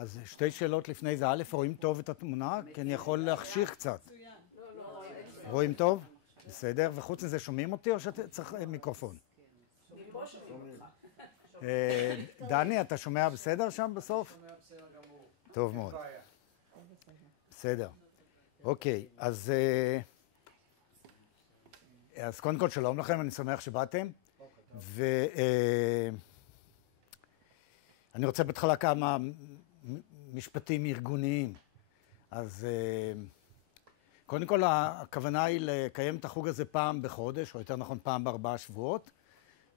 אז שתי שאלות לפני זה. א', רואים טוב את התמונה? כי אני יכול להחשיך קצת. רואים טוב? בסדר. וחוץ מזה שומעים אותי או שצריך מיקרופון? דני, אתה שומע בסדר שם בסוף? שומע בסדר גמור. טוב מאוד. בסדר. אוקיי, אז קודם כל שלום לכם, אני שמח שבאתם. ואני רוצה בהתחלה כמה משפטים ארגוניים. אז קודם כל הכוונה היא לקיים את החוג הזה פעם בחודש, או יותר נכון פעם ב4 שבועות,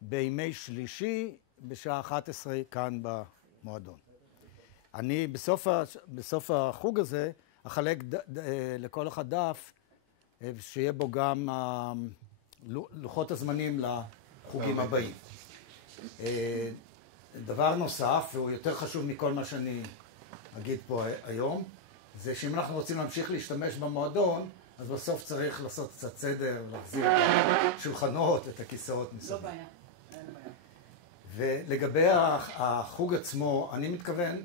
בימי שלישי בשעה 11 כאן במועדון. אני בסוף החוג הזה אחלק לכל אחד דף שיהיה בו גם לוחות הזמנים לחוגים הבאים. דבר נוסף, והוא יותר חשוב מכל מה שאני אגיד פה היום, זה שאם אנחנו רוצים להמשיך להשתמש במועדון, אז בסוף צריך לעשות קצת סדר, להחזיר את השולחנות, את הכיסאות מסביב. לא בעיה, אין בעיה. ולגבי החוג עצמו, אני מתכוון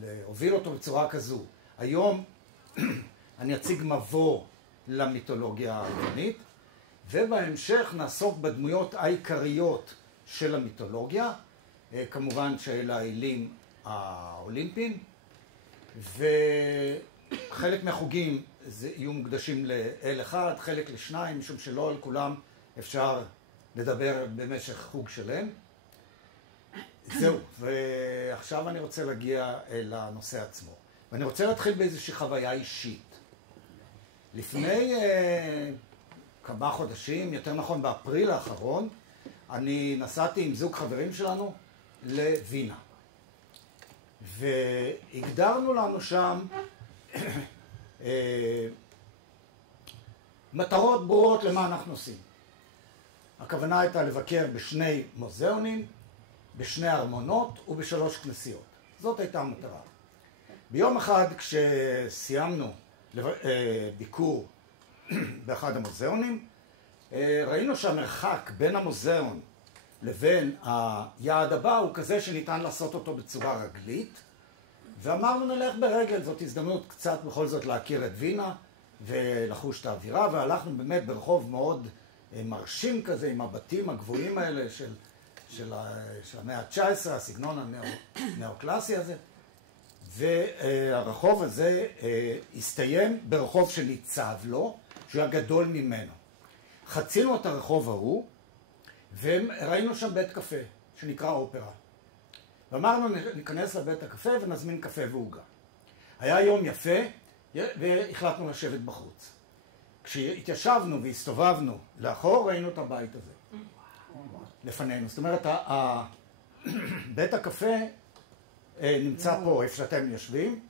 להוביל אותו בצורה כזו. היום אני אציג מבוא למיתולוגיה היוונית, ובהמשך נעסוק בדמויות העיקריות של המיתולוגיה, כמובן שאלה האלים האולימפיים, וחלק מהחוגים יהיו מוקדשים לאל אחד, חלק לשניים, משום שלא על כולם אפשר לדבר במשך חוג שלם. זהו, ועכשיו אני רוצה להגיע אל הנושא עצמו. ואני רוצה להתחיל באיזושהי חוויה אישית. לפני כמה חודשים, יותר נכון באפריל האחרון, אני נסעתי עם זוג חברים שלנו לווינה. והגדרנו לנו שם מטרות ברורות למה אנחנו עושים. הכוונה הייתה לבקר בשני מוזיאונים, בשני ארמונות ובשלוש כנסיות. זאת הייתה המטרה. ביום אחד כשסיימנו ביקור באחד המוזיאונים, ראינו שהמרחק בין המוזיאון לבין היעד הבא הוא כזה שניתן לעשות אותו בצורה רגלית, ואמרנו נלך ברגל, זאת הזדמנות קצת בכל זאת להכיר את וינה ולחוש את האווירה, והלכנו באמת ברחוב מאוד מרשים כזה עם הבתים הגבוהים האלה של המאה ה-19, הסגנון הנאו-קלאסי הזה, והרחוב הזה הסתיים ברחוב שניצב לו, שהוא היה גדול ממנו. חצינו את הרחוב ההוא, וראינו שם בית קפה, שנקרא אופרה. ואמרנו, ניכנס לבית הקפה ונזמין קפה ועוגה. היה יום יפה, והחלטנו לשבת בחוץ. כשהתיישבנו והסתובבנו לאחור, ראינו את הבית הזה. לפנינו. זאת אומרת, בית הקפה נמצא פה, איפה שאתם יושבים,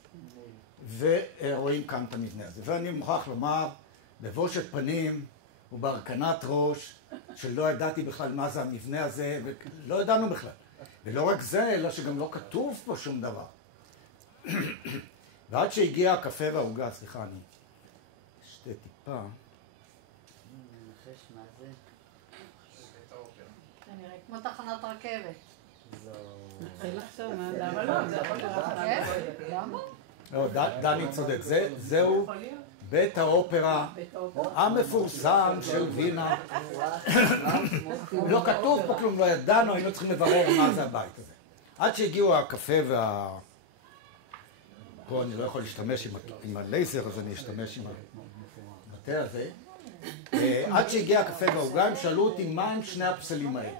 ורואים כאן את המבנה הזה. ואני מוכרח לומר, בבושת פנים ובהרכנת ראש, שלא ידעתי בכלל מה זה המבנה הזה, ולא ידענו בכלל. ולא רק זה, אלא שגם לא כתוב פה שום דבר. ועד שהגיע הקפה והעוגה, סליחה, אני אשתה טיפה. נחש מה זה? זה נראה כמו תחנת רכבת. נתחיל לחשוב, למה לא? זה יכול להיות תחנת רכבת. למה? לא, דני צודק, זהו בית האופרה המפורסם של וינה. לא כתוב פה כלום, לא ידענו, היינו צריכים לברר מה זה הבית הזה. עד שהגיעו הקפה פה אני לא יכול להשתמש עם הלייזר, אז אני אשתמש עם המטה הזה. עד שהגיע הקפה והעוגה, הם שאלו אותי מה הם שני הפסלים האלה.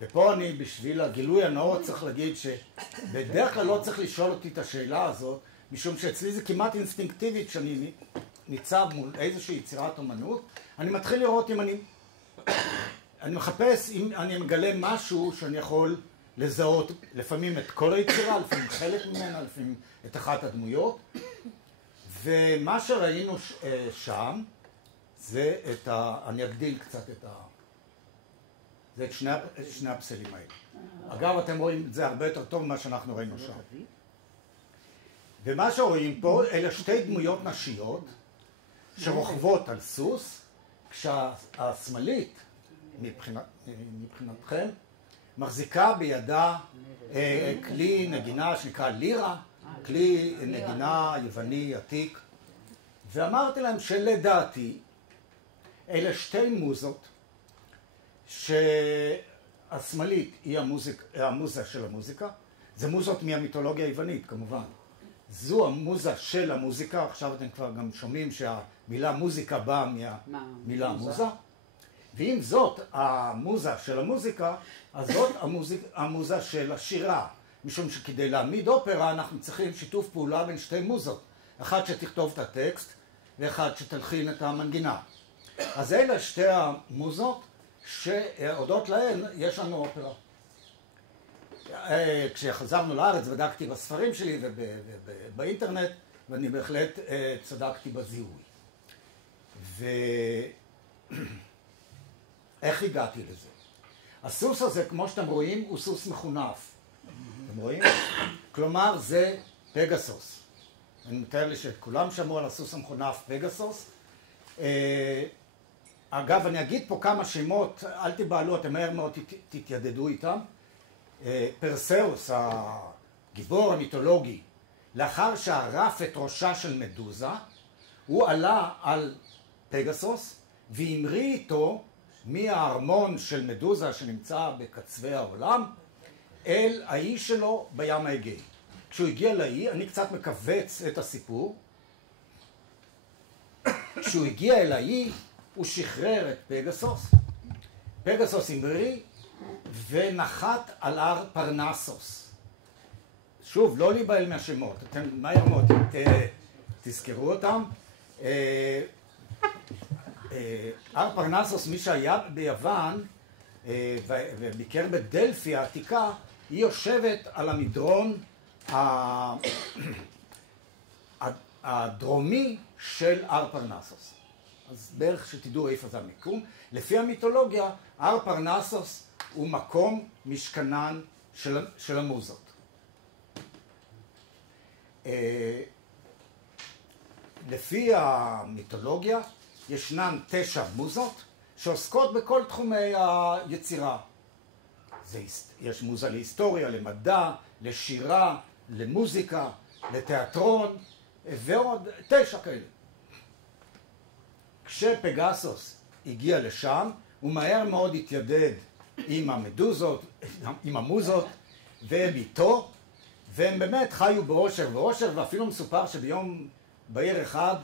ופה אני, בשביל הגילוי הנאות, צריך להגיד שבדרך כלל לא צריך לשאול אותי את השאלה הזאת, משום שאצלי זה כמעט אינסטינקטיבית שאני ניצב מול איזושהי יצירת אומנות. אני מתחיל לראות אם אני מחפש, אם אני מגלה משהו שאני יכול לזהות לפעמים את כל היצירה, לפעמים חלק ממנה, לפעמים את אחת הדמויות. ומה שראינו שם, זה את אני אגדיל קצת את זה את שני הפסלים האלה. אגב, אתם רואים את זה הרבה יותר טוב ממה שאנחנו ראינו שם. ומה שרואים פה, אלה שתי דמויות נשיות שרוכבות על סוס, כשהשמאלית, מבחינתכם, מחזיקה בידה כלי נגינה שנקרא לירה, כלי נגינה יווני עתיק, ואמרתי להם שלדעתי אלה שתי מוזות שהשמאלית היא המוזה של המוזיקה, זה מוזות מהמיתולוגיה היוונית כמובן, זו המוזה של המוזיקה, עכשיו אתם כבר גם שומעים שהמילה מוזיקה באה מהמילה מוזה, ואם זאת המוזה של המוזיקה, אז זאת המוזה של השירה, משום שכדי להעמיד אופרה אנחנו צריכים שיתוף פעולה בין שתי מוזות, אחת שתכתוב את הטקסט ואחד שתלחין את המנגינה. אז אלה שתי המוזות שהודות להן יש לנו אופרה. כשחזרנו לארץ בדקתי בספרים שלי ובאינטרנט, ואני בהחלט צדקתי בזיהוי. ואיך הגעתי לזה? הסוס הזה, כמו שאתם רואים, הוא סוס מחונף. אתם רואים? כלומר, זה פגסוס. אני מתאר לי שכולם שמעו על הסוס המחונף פגסוס. אגב, אני אגיד פה כמה שמות, אל תבעלו, אתם מהר מאוד תתיידדו איתם. פרסאוס, הגיבור המיתולוגי, לאחר שערף את ראשה של מדוזה, הוא עלה על פגסוס והמריא איתו מהארמון של מדוזה שנמצא בקצווי העולם אל האי שלו בים האגאי. כשהוא הגיע לאי, אני קצת מכווץ את הסיפור, כשהוא הגיע אל האי הוא שחרר את פגסוס, פגסוס המריא ונחת על הר פרנסוס. שוב, לא להיבהל מהשמות, אתם מהר מאוד תזכרו אותם. הר פרנסוס, מי שהיה ביוון וביקר בדלפי העתיקה, היא יושבת על המדרון הדרומי של הר פרנסוס. אז בערך שתדעו איפה זה המיקום. לפי המיתולוגיה, הר פרנסוס הוא מקום משכנן של המוזות. לפי המיתולוגיה ישנן 9 מוזות שעוסקות בכל תחומי היצירה. יש מוזה להיסטוריה, למדע, לשירה, למוזיקה, לתיאטרון ועוד 9 כאלה. כשפגסוס הגיע לשם הוא מהר מאוד התיידד עם המדוזות, עם המוזות וביתו, והם באמת חיו באושר ואושר, ואפילו מסופר שביום בהיר אחד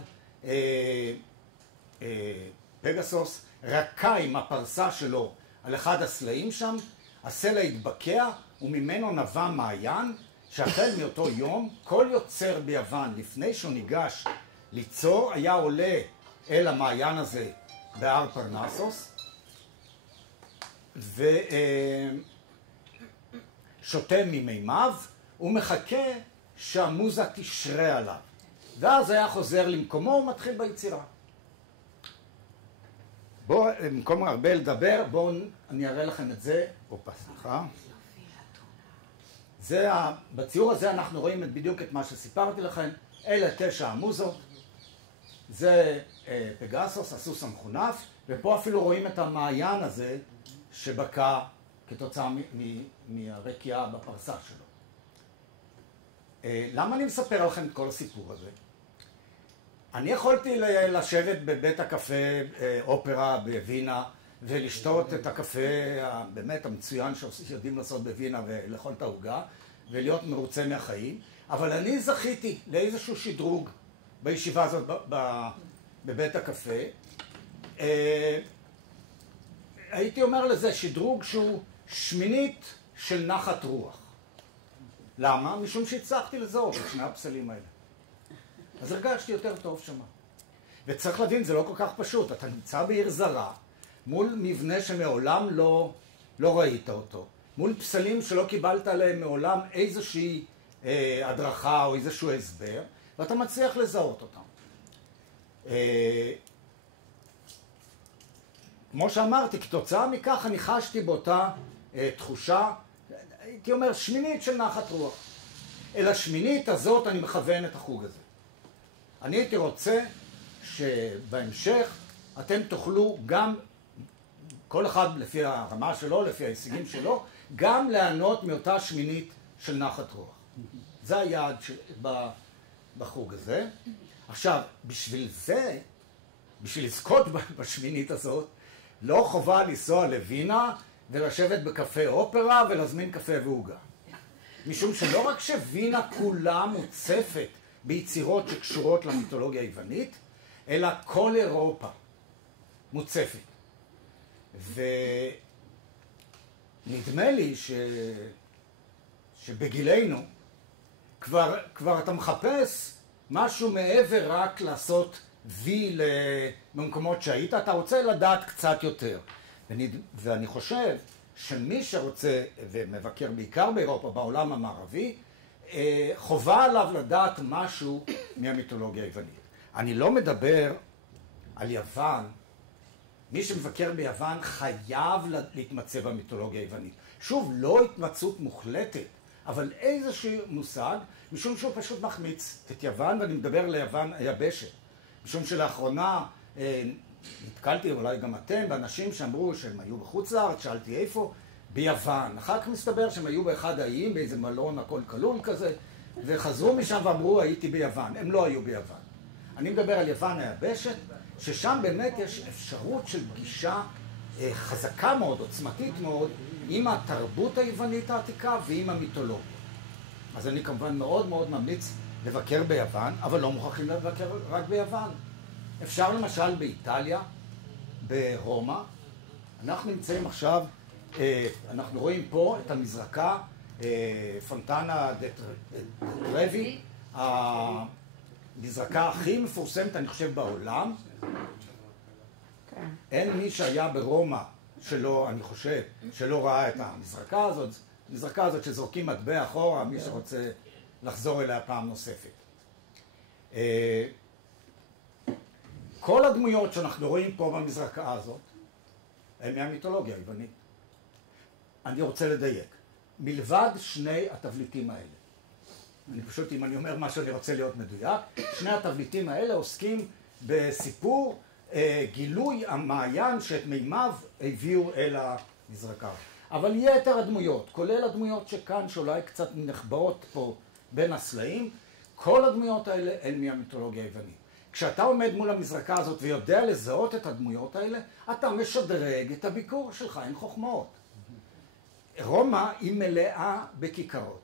פגסוס רקע עם הפרסה שלו על אחד הסלעים שם, הסלע התבקע וממנו נבע מעיין, שהחל מאותו יום כל יוצר ביוון לפני שהוא ניגש ליצור היה עולה אל המעיין הזה בהר פרנסוס ושותה ממימיו ומחכה שהמוזה תשרה עליו, ואז היה חוזר למקומו ומתחיל ביצירה. בואו, במקום הרבה לדבר, בואו אני אראה לכם את זה. סליחה. בציור הזה אנחנו רואים בדיוק את מה שסיפרתי לכם. אלה 9 המוזות. זה פגסוס, הסוס המחונף, ופה אפילו רואים את המעיין הזה שבקע כתוצאה מהרקיעה בפרסה שלו. למה אני מספר לכם את כל הסיפור הזה? אני יכולתי לשבת בבית הקפה אופרה בווינה ולשתות את הקפה באמת המצוין שיודעים לעשות בווינה ולאכול את העוגה ולהיות מרוצה מהחיים, אבל אני זכיתי לאיזשהו שדרוג בישיבה הזאת בבית הקפה. הייתי אומר לזה שדרוג שהוא שמינית של נחת רוח. למה? משום שהצלחתי לזהות את שני הפסלים האלה. אז הרגשתי יותר טוב שמה. וצריך להבין, זה לא כל כך פשוט. אתה נמצא בעיר זרה, מול מבנה שמעולם לא ראית אותו, מול פסלים שלא קיבלת עליהם מעולם איזושהי הדרכה או איזשהו הסבר, ואתה מצליח לזהות אותם. כמו שאמרתי, כתוצאה מכך אני חשתי באותה תחושה, הייתי אומר, שמינית של נחת רוח. אל השמינית הזאת אני מכוון את החוג הזה. אני הייתי רוצה שבהמשך אתם תוכלו גם, כל אחד לפי הרמה שלו, לפי ההישגים שלו, גם ליהנות מאותה שמינית של נחת רוח. זה היעד בחוג הזה. עכשיו, בשביל זה, בשביל לזכות בשמינית הזאת, לא חובה לנסוע לווינה ולשבת בקפה אופרה ולהזמין קפה ועוגה. משום שלא רק שווינה כולה מוצפת ביצירות שקשורות למיתולוגיה היוונית, אלא כל אירופה מוצפת. ונדמה לי שבגילנו כבר אתה מחפש משהו מעבר רק לעשות וי במקומות שהיית, אתה רוצה לדעת קצת יותר. ואני חושב שמי שרוצה ומבקר בעיקר באירופה, בעולם המערבי, חובה עליו לדעת משהו מהמיתולוגיה היוונית. אני לא מדבר על יוון. מי שמבקר ביוון חייב להתמצא במיתולוגיה היוונית. שוב, לא התמצאות מוחלטת, אבל איזשהו מושג, משום שהוא פשוט מחמיץ את יוון, ואני מדבר ליוון היבשת. משום שלאחרונה נתקלתי, אולי גם אתם, באנשים שאמרו שהם היו בחוץ לארץ, שאלתי איפה, ביוון. אחר כך מסתבר שהם היו באחד האיים, באיזה מלון הכל כלול כזה, וחזרו משם ואמרו, הייתי ביוון. הם לא היו ביוון. אני מדבר על יוון היבשת, ששם באמת יש אפשרות של פגישה חזקה מאוד, עוצמתית מאוד, עם התרבות היוונית העתיקה ועם המיתולוגיה. אז אני כמובן מאוד מאוד ממליץ לבקר ביוון, אבל לא מוכרחים לבקר רק ביוון. אפשר למשל באיטליה, ברומא. אנחנו נמצאים עכשיו, אנחנו רואים פה את המזרקה, פונטנה דה טרבי, המזרקה הכי מפורסמת, אני חושב, בעולם. אין מי שהיה ברומא שלא, אני חושב, שלא ראה את המזרקה הזאת. המזרקה הזאת שזורקים מטבע אחורה, מי שרוצה לחזור אליה פעם נוספת. כל הדמויות שאנחנו רואים פה במזרקה הזאת, הן מהמיתולוגיה היוונית. אני רוצה לדייק. מלבד שני התבליטים האלה. אני פשוט, אם אני אומר משהו, אני רוצה להיות מדויק. שני התבליטים האלה עוסקים בסיפור גילוי המעיין שאת מימיו הביאו אל המזרקה. אבל יתר הדמויות, כולל הדמויות שכאן, שאולי קצת נחבאות פה בין הסלעים, כל הדמויות האלה הן מהמיתולוגיה היוונית. כשאתה עומד מול המזרקה הזאת ויודע לזהות את הדמויות האלה, אתה משדרג את הביקור שלך, אין חוכמות. רומא היא מלאה בכיכרות.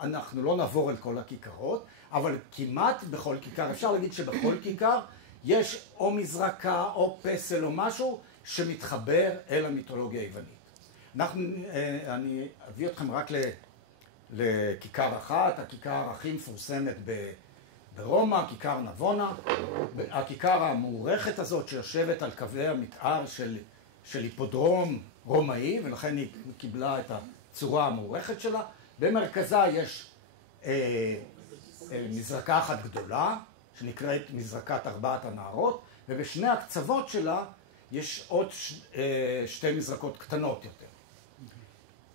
אנחנו לא נעבור על כל הכיכרות, אבל כמעט בכל כיכר, אפשר להגיד שבכל כיכר יש או מזרקה או פסל או משהו שמתחבר אל המיתולוגיה היוונית. אני אביא אתכם רק לכיכר אחת, הכיכר הכי מפורסמת ברומא, כיכר נבונה, הכיכר המעורכת הזאת שיושבת על קווי המתאר של היפודרום רומאי, ולכן היא קיבלה את הצורה המעורכת שלה. במרכזה יש מזרקה אחת גדולה, שנקראת מזרקת ארבעת הנהרות, ובשני הקצוות שלה יש עוד שתי מזרקות קטנות יותר.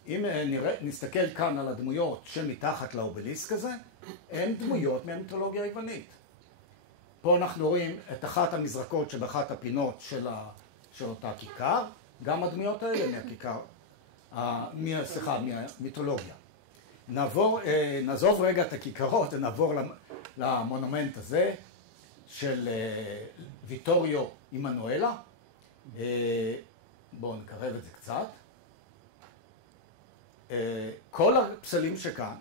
אם נסתכל כאן על הדמויות שמתחת לאובליסק הזה, הן דמויות מהמיתולוגיה היוונית. פה אנחנו רואים את אחת המזרקות שבאחת הפינות של אותה כיכר, גם הדמויות האלה מהכיכר, מהמיתולוגיה. נעזוב רגע את הכיכרות ונעבור למונומנט הזה של ויטוריו עמנואלה. בואו נקרב את זה קצת. כל הפסלים שכאן,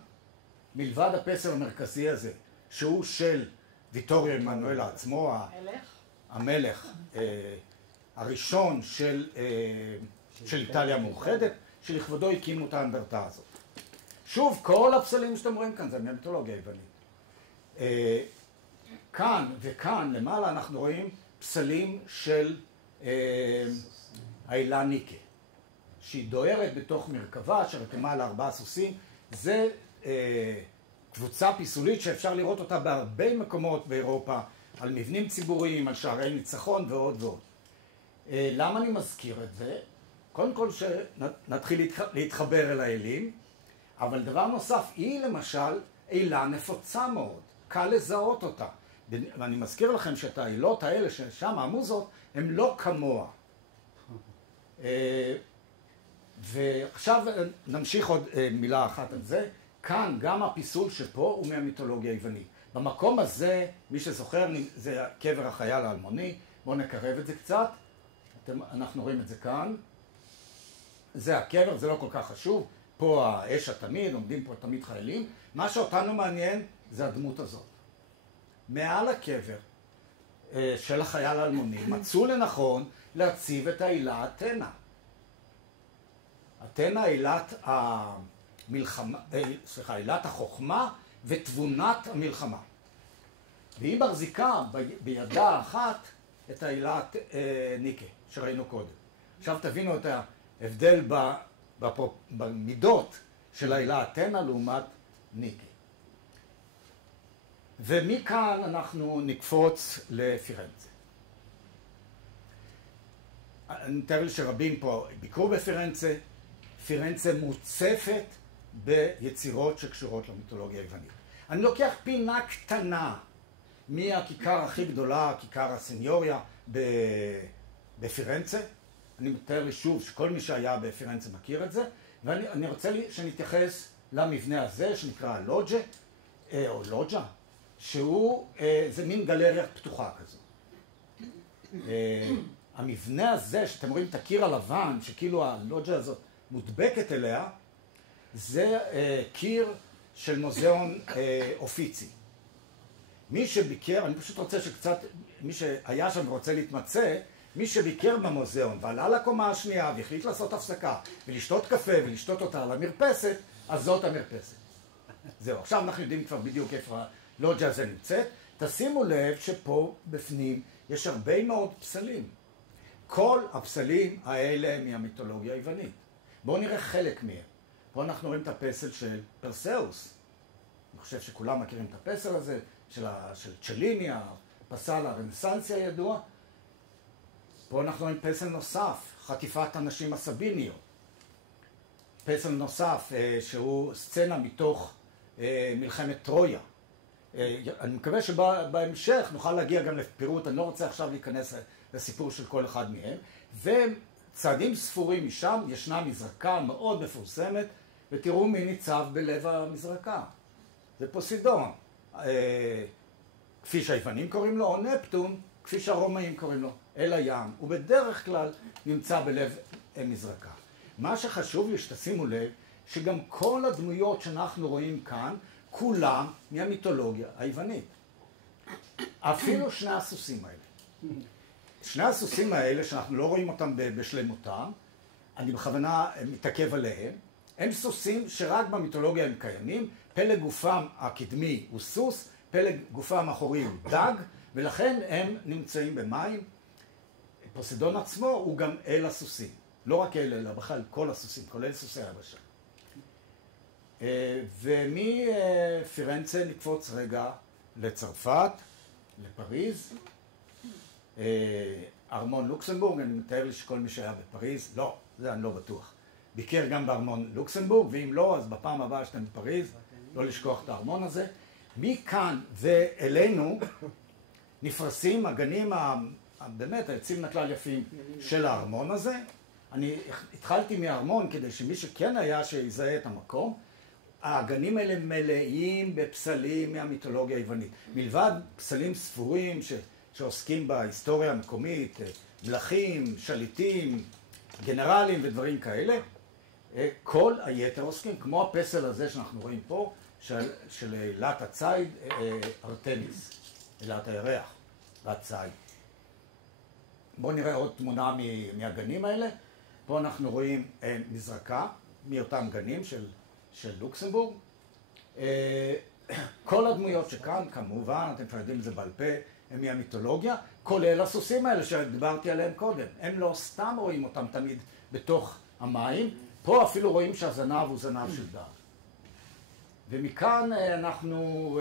מלבד הפסל המרכזי הזה, שהוא של ויטוריו עמנואלה עצמו, המלך הראשון של איטליה המאוחדת, שלכבודו הקימו את האנדרטה הזאת. שוב, כל הפסלים שאתם רואים כאן זה מהמיתולוגיה היוונית. כאן וכאן למעלה אנחנו רואים פסלים של האילה ניקה, שהיא דוהרת בתוך מרכבה שרתמה על 4 סוסים. זה קבוצה פיסולית שאפשר לראות אותה בהרבה מקומות באירופה, על מבנים ציבוריים, על שערי ניצחון ועוד ועוד. למה אני מזכיר את זה? קודם כל שנתחיל להתחבר אל האלים, אבל דבר נוסף, היא למשל אילה נפוצה מאוד, קל לזהות אותה. ואני מזכיר לכם שאת האילות האלה ששם המוזות, הן לא כמוה. ועכשיו נמשיך עוד מילה אחת על זה. כאן גם הפיסול שפה הוא מהמיתולוגיה היוונית. במקום הזה, מי שזוכר, זה קבר החייל האלמוני. בואו נקרב את זה קצת. אנחנו רואים את זה כאן. זה הקבר, זה לא כל כך חשוב. פה האש התמיד, עומדים פה תמיד חיילים. מה שאותנו מעניין זה הדמות הזאת. מעל הקבר של החייל האלמוני מצאו לנכון להציב את העילה אתנה. אתנה עילת עילת החוכמה ותבונת המלחמה. והיא מחזיקה בידה האחת את העילת ניקה שראינו קודם. עכשיו תבינו את ההבדל במידות של העילה אתנה לעומת ניקה. ומכאן אנחנו נקפוץ לפירנצה. אני מתאר לי שרבים פה ביקרו בפירנצה. פירנצה מוצפת ביצירות שקשורות למיתולוגיה היוונית. אני לוקח פינה קטנה מהכיכר הכי גדולה, כיכר הסניוריה בפירנצה. אני מתאר לי שוב שכל מי שהיה בפירנצה מכיר את זה, ואני רוצה שנתייחס למבנה הזה שנקרא לוג'ה, או לוג'ה, שהוא, זה מין גלריה פתוחה כזו. המבנה הזה, שאתם רואים את הקיר הלבן, שכאילו הלוג'ה הזאת מודבקת אליה, זה קיר של מוזיאון אופיצי. מי שביקר, אני פשוט רוצה שקצת, מי שהיה שם ורוצה להתמצא, מי שביקר במוזיאון ועלה לקומה השנייה והחליט לעשות הפסקה ולשתות קפה ולשתות אותה על המרפסת, אז זאת המרפסת. זהו, עכשיו אנחנו יודעים כבר בדיוק איפה הלוג'ה הזה נמצאת. תשימו לב שפה בפנים יש הרבה מאוד פסלים. כל הפסלים האלה הם מהמיתולוגיה היוונית. בואו נראה חלק מהם. פה אנחנו רואים את הפסל של פרסאוס. אני חושב שכולם מכירים את הפסל הזה, של צ'ליני, הפסל הרנסנסי הידוע. פה אנחנו רואים פסל נוסף, חטיפת הנשים הסביניות. פסל נוסף שהוא סצנה מתוך מלחמת טרויה. אני מקווה שבהמשך נוכל להגיע גם לפירוט, אני לא רוצה עכשיו להיכנס לסיפור של כל אחד מהם. וצעדים ספורים משם ישנה מזרקה מאוד מפורסמת, ותראו מי ניצב בלב המזרקה. זה פוסידון. כפי שהיוונים קוראים לו, או נפטון, כפי שהרומאים קוראים לו, אל הים. הוא בדרך כלל נמצא בלב מזרקה. מה שחשוב לי שתשימו לב, שגם כל הדמויות שאנחנו רואים כאן, כולם מהמיתולוגיה היוונית. אפילו שני הסוסים האלה. שני הסוסים האלה, שאנחנו לא רואים אותם בשלמותם, אני בכוונה מתעכב עליהם, הם סוסים שרק במיתולוגיה הם קיימים, פלג גופם הקדמי הוא סוס, פלג גופם האחורי הוא דג, ולכן הם נמצאים במים. פוסידון עצמו הוא גם אל הסוסים. לא רק אל, אלא בכלל כל הסוסים, כולל סוסי היבשה. ומפירנצה נקפוץ רגע לצרפת, לפריז. ארמון לוקסמבורג, אני מתאר לי שכל מי שהיה בפריז, לא, זה אני לא בטוח. ביקר גם בארמון לוקסמבורג, ואם לא, אז בפעם הבאה שאתם בפריז, לא לשכוח את הארמון הזה. מכאן ואלינו נפרסים הגנים באמת היוצאים מכלל יפים של הארמון הזה. אני התחלתי מהארמון כדי שמי שכן היה שיזהה את המקום. הגנים האלה מלאים בפסלים מהמיתולוגיה היוונית. מלבד פסלים ספורים שעוסקים בהיסטוריה המקומית, מלכים, שליטים, גנרלים ודברים כאלה, כל היתר עוסקים, כמו הפסל הזה שאנחנו רואים פה, של אילת הציד, ארטמיס, אילת הירח, והציד. בואו נראה עוד תמונה מהגנים האלה. פה אנחנו רואים מזרקה מאותם גנים של לוקסמבורג. כל הדמויות שכאן, כמובן, אתם כבר יודעים את זה בעל פה, הם מהמיתולוגיה, כולל הסוסים האלה שדיברתי עליהם קודם. הם לא סתם רואים אותם תמיד בתוך המים, פה אפילו רואים שהזנב הוא זנב של דג. ומכאן אנחנו,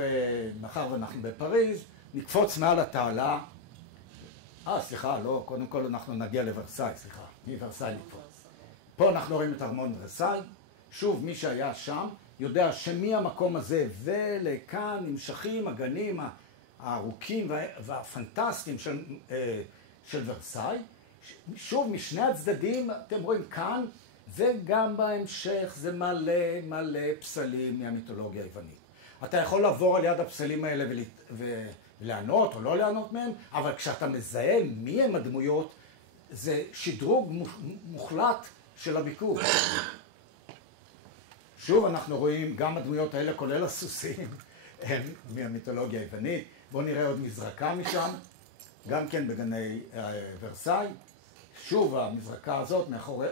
מאחר ואנחנו בפריז, נקפוץ מעל התעלה. סליחה, לא, קודם כל אנחנו נגיע לוורסאי, סליחה, מוורסאי נקפוץ. פה אנחנו רואים את ארמון ורסאי. שוב, מי שהיה שם יודע שמהמקום הזה ולכאן נמשכים הגנים הארוכים והפנטסטיים של ורסאי. שוב, משני הצדדים, אתם רואים כאן, וגם בהמשך זה מלא פסלים מהמיתולוגיה היוונית. אתה יכול לעבור על יד הפסלים האלה ולענות או לא לענות מהם, אבל כשאתה מזהה מי הם הדמויות, זה שדרוג מוחלט של הביקור. שוב אנחנו רואים גם הדמויות האלה, כולל הסוסים, הם מהמיתולוגיה היוונית. בואו נראה עוד מזרקה משם, גם כן בגני ורסאי. שוב המזרקה הזאת,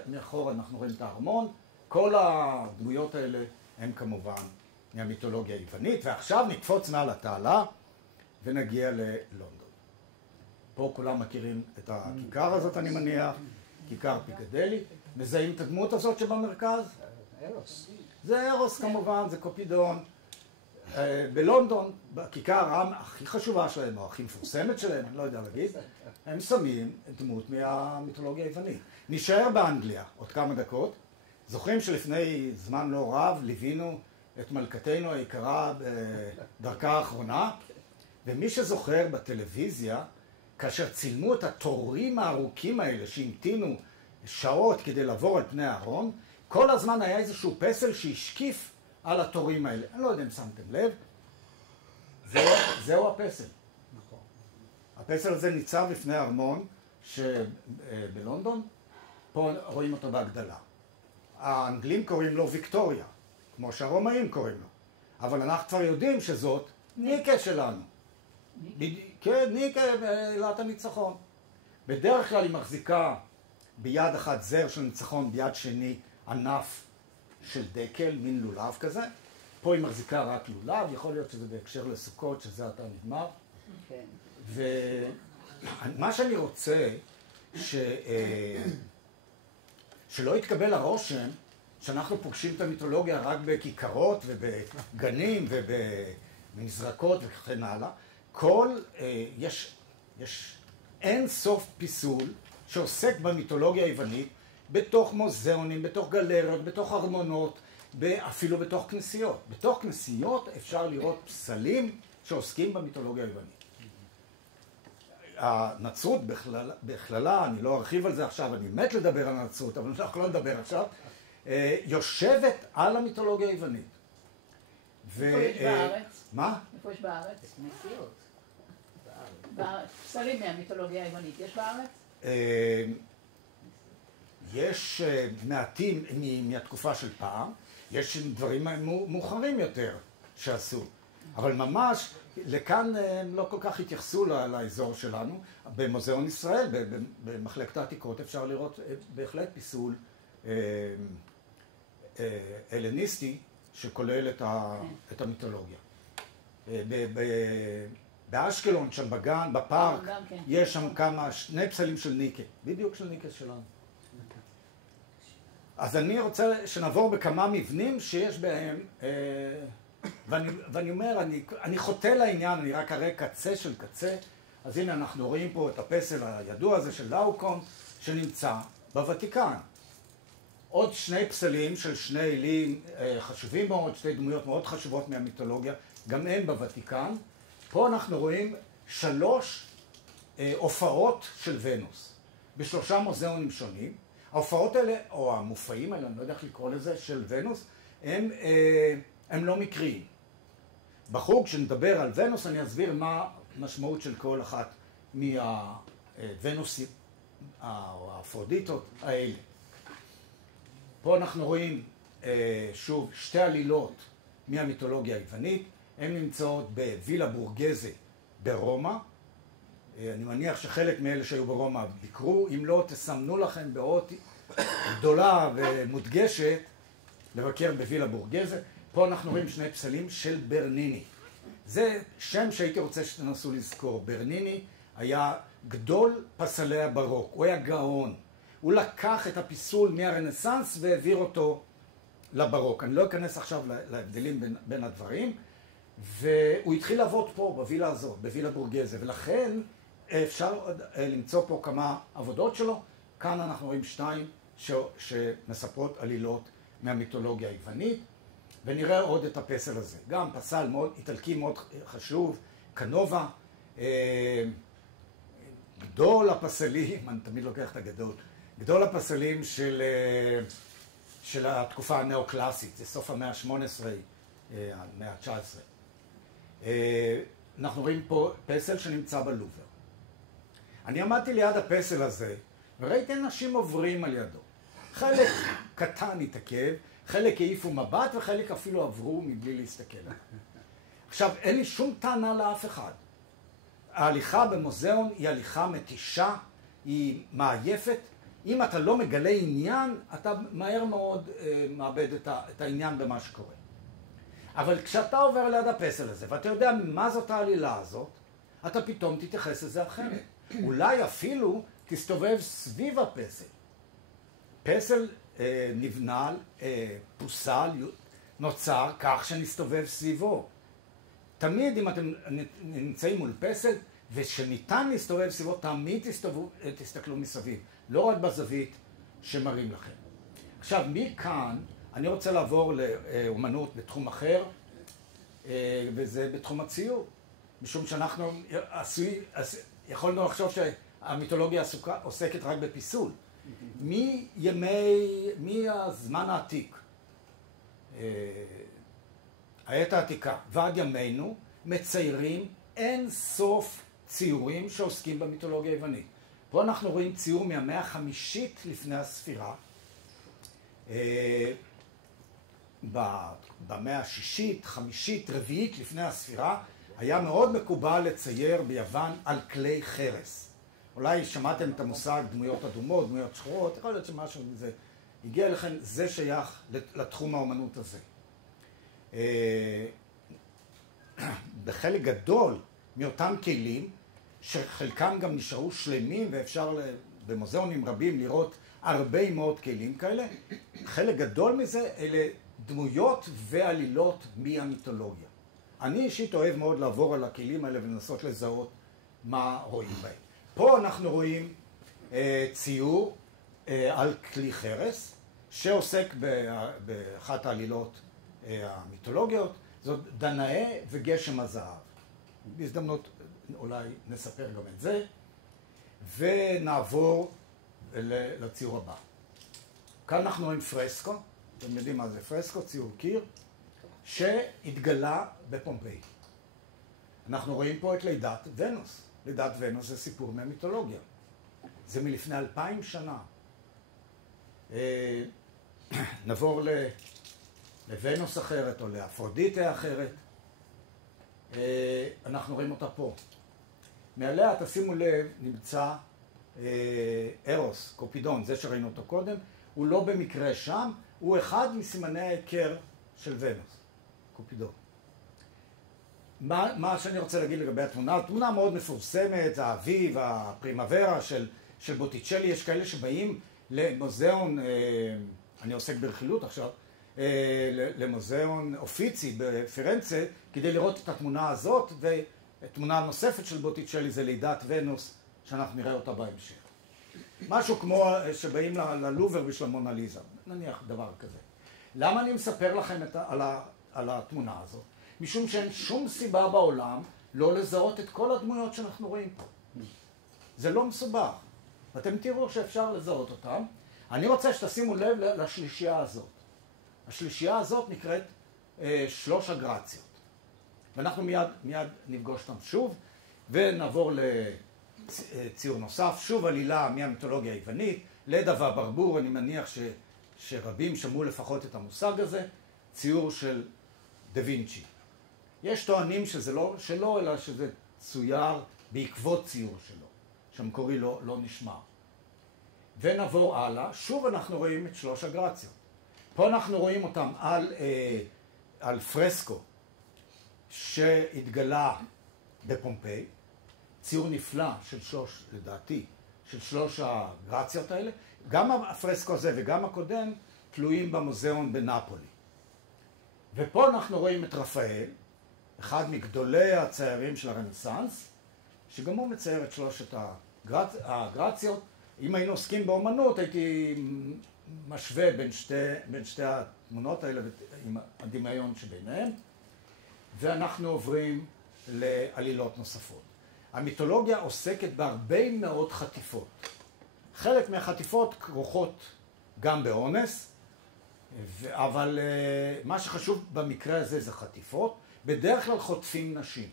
מאחור אנחנו רואים את הארמון. כל הדמויות האלה הם כמובן מהמיתולוגיה היוונית. ועכשיו נקפוץ מעל התעלה ונגיע ללונדון. פה כולם מכירים את הכיכר הזאת, אני מניח, כיכר פיקדלי. מזהים את הדמות הזאת שבמרכז? ארוס. זה ארוס כמובן, זה קופידון. בלונדון, בכיכר הכי חשובה שלהם, או הכי מפורסמת שלהם, אני לא יודע להגיד, הם שמים דמות מהמיתולוגיה היוונית. נשאר באנגליה עוד כמה דקות. זוכרים שלפני זמן לא רב ליווינו את מלכתנו היקרה בדרכה האחרונה, ומי שזוכר בטלוויזיה, כאשר צילמו את התורים הארוכים האלה שהמתינו שעות כדי לעבור על פני הארון, כל הזמן היה איזשהו פסל שהשקיף על התורים האלה. אני לא יודע אם שמתם לב, זהו הפסל. נכון. הפסל הזה ניצב לפני הארמון בלונדון, פה רואים אותו בהגדלה. האנגלים קוראים לו ויקטוריה, כמו שהרומאים קוראים לו. אבל אנחנו כבר יודעים שזאת ניקה שלנו. כן, ניקה בעילת הניצחון. בדרך כלל היא מחזיקה ביד אחת זר של ניצחון, ביד שני ענף של דקל, מין לולב כזה. פה היא מחזיקה רק לולב, יכול להיות שזה בהקשר לסוכות, שזה עתה נגמר. ומה שאני רוצה, שלא יתקבל הרושם שאנחנו פוגשים את המיתולוגיה רק בכיכרות ובגנים ובמזרקות וכן הלאה. יש אין סוף פיסול שעוסק במיתולוגיה היוונית, בתוך מוזיאונים, בתוך גלריות, בתוך ארמונות, אפילו בתוך כנסיות. בתוך כנסיות אפשר לראות פסלים שעוסקים במיתולוגיה היוונית. הנצרות בכללה, אני לא ארחיב על זה עכשיו, אני מת לדבר על הנצרות, אבל אנחנו לא נדבר עכשיו, יושבת על המיתולוגיה היוונית. איפה יש בארץ? מה? איפה יש בארץ? כנסיות. פסלים מהמיתולוגיה היוונית, יש בארץ? יש מעטים מהתקופה של פעם, יש דברים מאוחרים יותר שעשו, אבל ממש לכאן הם לא כל כך התייחסו לאזור שלנו. במוזיאון ישראל, במחלקת העתיקות, אפשר לראות בהחלט פיסול הלניסטי שכולל את המיתולוגיה. באשקלון, שם בגן, בפארק, יש שם שני פסלים של ניקה, בדיוק של ניקה שלנו. אז אני רוצה שנעבור בכמה מבנים שיש בהם, ואני אומר, אני חוטא לעניין, אני רק אראה קצה של קצה. אז הנה אנחנו רואים פה את הפסל הידוע הזה של לאוקון, שנמצא בוותיקן. עוד שני פסלים של שני אלים חשובים מאוד, שתי דמויות מאוד חשובות מהמיתולוגיה, גם הם בוותיקן. פה אנחנו רואים 3 הופעות של ונוס, בשלושה מוזיאונים שונים. ההופעות האלה, או המופעים האלה, אני לא יודע איך לקרוא לזה, של ונוס, הם לא מקריים. בחוג שנדבר על ונוס, אני אסביר מה המשמעות של כל אחת מהוונוסים, או האפרודיטות האלה. פה אנחנו רואים שוב 2 עלילות מהמיתולוגיה היוונית. הן נמצאות בווילה בורגזה ברומא. אני מניח שחלק מאלה שהיו ברומא ביקרו. אם לא, תסמנו לכם באות גדולה ומודגשת לבקר בווילה בורגזה. פה אנחנו רואים 2 פסלים של ברניני. זה שם שהייתי רוצה שתנסו לזכור. ברניני היה גדול פסלי הברוק. הוא היה גאון. הוא לקח את הפיסול מהרנסנס והעביר אותו לברוק. אני לא אכנס עכשיו להבדלים בין הדברים. והוא התחיל לעבוד פה, בווילה הזאת, בווילה בורגזה, ולכן אפשר למצוא פה כמה עבודות שלו. כאן אנחנו רואים 2 שמספרות עלילות מהמיתולוגיה היוונית, ונראה עוד את הפסל הזה. גם פסל מאוד, איטלקי מאוד חשוב, קנובה, גדול הפסלים, אני תמיד לוקח את הגדול, גדול הפסלים של של התקופה הנאו-קלאסית, זה סוף המאה ה-18, המאה ה-19. אנחנו רואים פה פסל שנמצא בלובר. אני עמדתי ליד הפסל הזה, וראיתי אנשים עוברים על ידו. חלק קטן התעכב, חלק העיפו מבט, וחלק אפילו עברו מבלי להסתכל. עכשיו, אין לי שום טענה לאף אחד. ההליכה במוזיאון היא הליכה מתישה, היא מעייפת. אם אתה לא מגלה עניין, אתה מהר מאוד מאבד את העניין במה שקורה. אבל כשאתה עובר ליד הפסל הזה, ואתה יודע מה זאת העלילה הזאת, אתה פתאום תתייחס לזה אחרת. אולי אפילו תסתובב סביב הפסל. פסל נבנה, פוסל, נוצר כך שנסתובב סביבו. תמיד אם אתם נמצאים מול פסל, ושניתן להסתובב סביבו, תמיד תסתכלו מסביב. לא רק בזווית שמראים לכם. עכשיו, מכאן אני רוצה לעבור לאומנות בתחום אחר, וזה בתחום הציור. משום שאנחנו יכולנו לחשוב שהמיתולוגיה עוסקת רק בפיסול. מהזמן העתיק, העת העתיקה ועד ימינו, מציירים אין סוף ציורים שעוסקים במיתולוגיה היוונית. פה אנחנו רואים ציור מהמאה החמישית לפני הספירה. במאה השישית, חמישית, רביעית לפני הספירה, היה מאוד מקובל לצייר ביוון על כלי חרס. אולי שמעתם את המושג דמויות אדומות, דמויות שחורות, יכול להיות שמשהו מזה הגיע לכם, זה שייך לתחום האומנות הזה. בחלק גדול מאותם כלים, שחלקם גם נשארו שלמים, ואפשר במוזיאונים רבים לראות הרבה מאוד כלים כאלה, חלק גדול מזה אלה דמויות ועלילות מהמיתולוגיה. אני אישית אוהב מאוד לעבור על הכלים האלה ולנסות לזהות מה רואים בהם. פה אנחנו רואים ציור על כלי חרס, שעוסק באחת העלילות המיתולוגיות, זאת דנאי וגשם הזהב. בהזדמנות אולי נספר גם את זה, ונעבור לציור הבא. כאן אנחנו רואים פרסקו, אתם יודעים מה זה פרסקו, ציור קיר, שהתגלה בפומפיי. אנחנו רואים פה את לידת ונוס. לידת ונוס זה סיפור מהמיתולוגיה. זה מלפני 2000 שנה. נעבור לוונוס אחרת או לאפרודיטה אחרת. אנחנו רואים אותה פה. מעליה, תשימו לב, נמצא ארוס, קופידון, זה שראינו אותו קודם. הוא לא במקרה שם, הוא אחד מסימני ההיכר של ונוס, קופידון. מה שאני רוצה להגיד לגבי התמונה, התמונה מאוד מפורסמת, האביב, הפרימוורה של בוטיצ'לי, יש כאלה שבאים למוזיאון, אני עוסק ברכילות עכשיו, למוזיאון אופיצי בפירנצה, כדי לראות את התמונה הזאת, ותמונה נוספת של בוטיצ'לי זה לידת ונוס, שאנחנו נראה אותה בהמשך. משהו כמו שבאים ללובר בשביל המונליזה, נניח דבר כזה. למה אני מספר לכם על התמונה הזאת? משום שאין שום סיבה בעולם לא לזהות את כל הדמויות שאנחנו רואים פה. זה לא מסובך. ואתם תראו שאפשר לזהות אותם. אני רוצה שתשימו לב לשלישייה הזאת. השלישייה הזאת נקראת שלוש הגרציות. ואנחנו מיד נפגוש אותם שוב, ונעבור לציור נוסף. שוב עלילה מהמיתולוגיה היוונית, לדווה ברבור, אני מניח שרבים שמעו לפחות את המושג הזה, ציור של דה וינצ'י. יש טוענים שזה לא שלו, אלא שזה צויר בעקבות ציור שלו, שהמקורי לא נשמר. ונעבור הלאה, שוב אנחנו רואים את שלוש הגרציות. פה אנחנו רואים אותם על פרסקו שהתגלה בפומפיי, ציור נפלא של לדעתי, של שלוש הגרציות האלה. גם הפרסקו הזה וגם הקודם תלויים במוזיאון בנפולי. ופה אנחנו רואים את רפאל, אחד מגדולי הציירים של הרנסנס, שגם הוא מצייר את שלושת הגרציות. אם היינו עוסקים באומנות, הייתי משווה בין שתי התמונות האלה עם הדמיון שביניהם, ואנחנו עוברים לעלילות נוספות. המיתולוגיה עוסקת בהרבה מאוד חטיפות. חלק מהחטיפות כרוכות גם באונס, אבל מה שחשוב במקרה הזה זה חטיפות. בדרך כלל חוטפים נשים.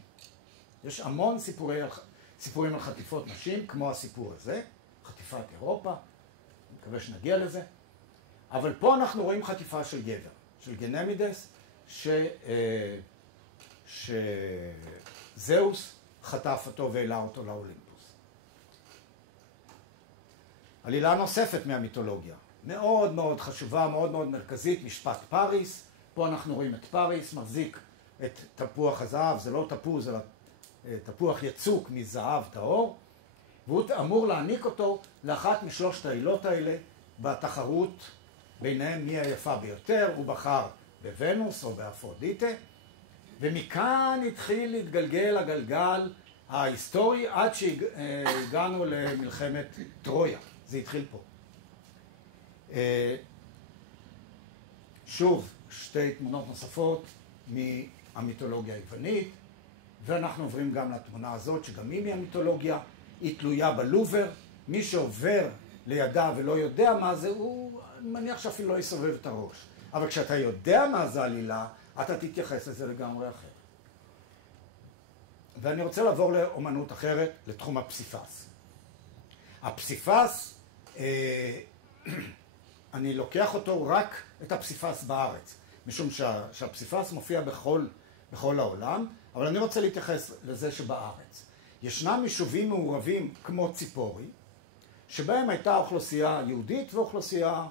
יש המון סיפורים על חטיפות נשים, כמו הסיפור הזה, חטיפת אירופה, אני מקווה שנגיע לזה. אבל פה אנחנו רואים חטיפה של גבר, של גנמידס, שזהוס חטף אותו והעלה אותו לאולימפוס. עלילה נוספת מהמיתולוגיה, מאוד מאוד חשובה, מאוד מאוד מרכזית, משפט פאריס. פה אנחנו רואים את פאריס, מחזיק את תפוח הזהב, זה לא תפוז, אלא תפוח יצוק מזהב טהור, והוא אמור להעניק אותו לאחת משלושת העילות האלה בתחרות ביניהם מי היפה ביותר. הוא בחר בוונוס או באפרודיטה, ומכאן התחיל להתגלגל הגלגל ההיסטורי עד שהגענו למלחמת טרויה. זה התחיל פה. שוב, שתי תמונות נוספות מהמיתולוגיה היוונית, ואנחנו עוברים גם לתמונה הזאת, שגם היא מהמיתולוגיה, היא תלויה בלובר. מי שעובר לידה ולא יודע מה זה, הוא מניח שאפילו לא יסובב את הראש. אבל כשאתה יודע מה זה עלילה, אתה תתייחס לזה לגמרי אחר. ואני רוצה לעבור לאומנות אחרת, לתחום הפסיפס. הפסיפס, אני לוקח אותו רק את הפסיפס בארץ, משום שהפסיפס מופיע בכל העולם, אבל אני רוצה להתייחס לזה שבארץ. ישנם יישובים מעורבים כמו ציפורי, שבהם הייתה אוכלוסייה יהודית ואוכלוסייה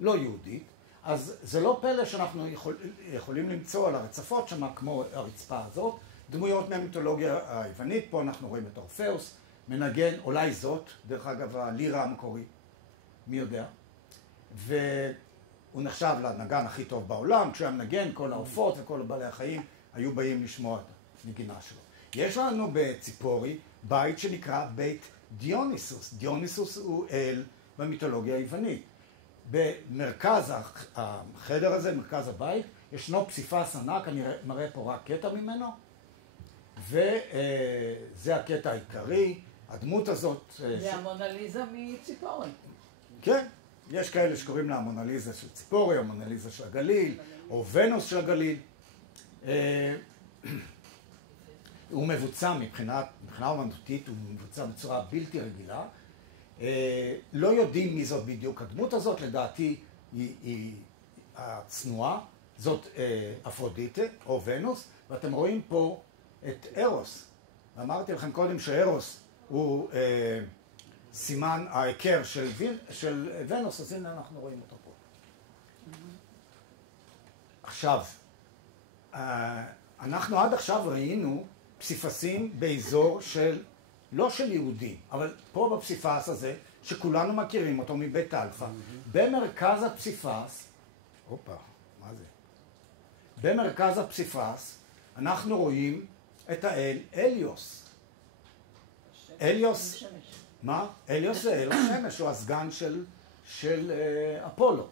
לא יהודית, אז זה לא פלא שאנחנו יכולים למצוא על הרצפות שמה, כמו הרצפה הזאת, דמויות מהמיתולוגיה היוונית. פה אנחנו רואים את אורפאוס, מנגן, אולי זאת, דרך אגב, הלירה המקורי, מי יודע. והוא נחשב לנגן הכי טוב בעולם, כשהוא היה מנגן, כל העופות וכל בעלי החיים היו באים לשמוע את הנגינה שלו. יש לנו בציפורי בית שנקרא בית דיוניסוס. דיוניסוס הוא אל במיתולוגיה היוונית. במרכז החדר הזה, מרכז הבית, ישנו פסיפס ענק, אני מראה פה רק קטע ממנו, וזה הקטע העיקרי, הדמות הזאת. זה המונליזה מציפורי. כן, יש כאלה שקוראים לה המונליזה של ציפורי, המונליזה של הגליל, או ונוס של הגליל. הוא מבוצע מבחינה אומנותית, הוא מבוצע בצורה בלתי רגילה. לא יודעים מי זאת בדיוק הדמות הזאת, לדעתי היא הצנועה, זאת אפרודיטה או ונוס, ואתם רואים פה את ארוס. אמרתי לכם קודם שארוס הוא סימן ההיכר של ונוס, אז הנה אנחנו רואים אותו פה. עכשיו, אנחנו עד עכשיו ראינו פסיפסים באזור לא של יהודים, אבל פה בפסיפס הזה, שכולנו מכירים אותו מבית אלפא, במרכז הפסיפס, מה זה? במרכז הפסיפס אנחנו רואים את האל אליוס. אליוס, מה? אליוס זה אל השמש, הוא הסגן של אפולו.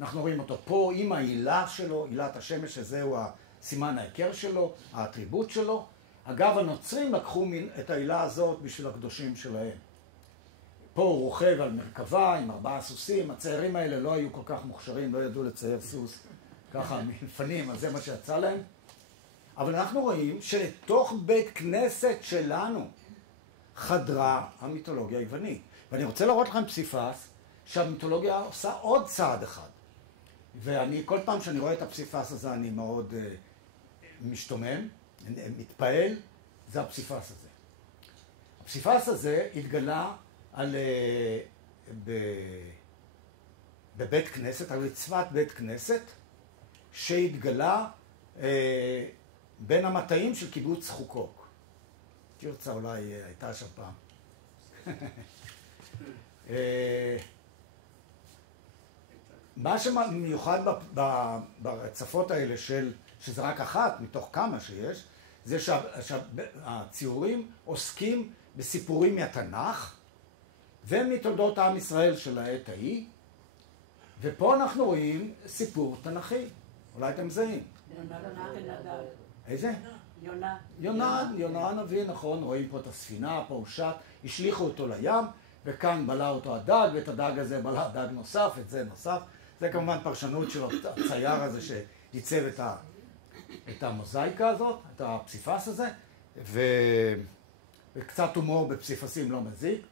אנחנו רואים אותו פה עם ההילה שלו, הילת השמש, שזהו הסימן ההיכר שלו, האטריבוט שלו. אגב, הנוצרים לקחו את ההילה הזאת בשביל הקדושים שלהם. פה הוא רוכב על מרכבה עם 4 סוסים, הציירים האלה לא היו כל כך מוכשרים, לא ידעו לצייר סוס ככה מלפנים, אז זה מה שיצא להם. אבל אנחנו רואים שלתוך בית כנסת שלנו חדרה המיתולוגיה היוונית. ואני רוצה להראות לכם פסיפס שהמיתולוגיה עושה עוד צעד אחד. ואני, כל פעם שאני רואה את הפסיפס הזה, אני מאוד משתומם, מתפעל, זה הפסיפס הזה. הפסיפס הזה התגלה בבית כנסת, על רצפת בית כנסת, שהתגלה בין המטעים של קיבוץ חוקוק. תרצה אולי הייתה שם פעם. מה שמיוחד ברצפות האלה שזה רק אחת מתוך כמה שיש, זה שהציורים עוסקים בסיפורים מהתנ"ך ומתולדות עם ישראל של העת ההיא, ופה אנחנו רואים סיפור תנ"כי. אולי אתם מזהים. איזה? יונה הנביא, נכון, רואים פה את הספינה, פה הוא שט, השליחו אותו לים, וכאן בלע אותו הדג, ואת הדג הזה בלע דג נוסף, את זה נוסף. זה כמובן פרשנות של הצייר הזה שעיצב את המוזאיקה הזאת, את הפסיפס הזה, וקצת הומור בפסיפסים לא מזיק.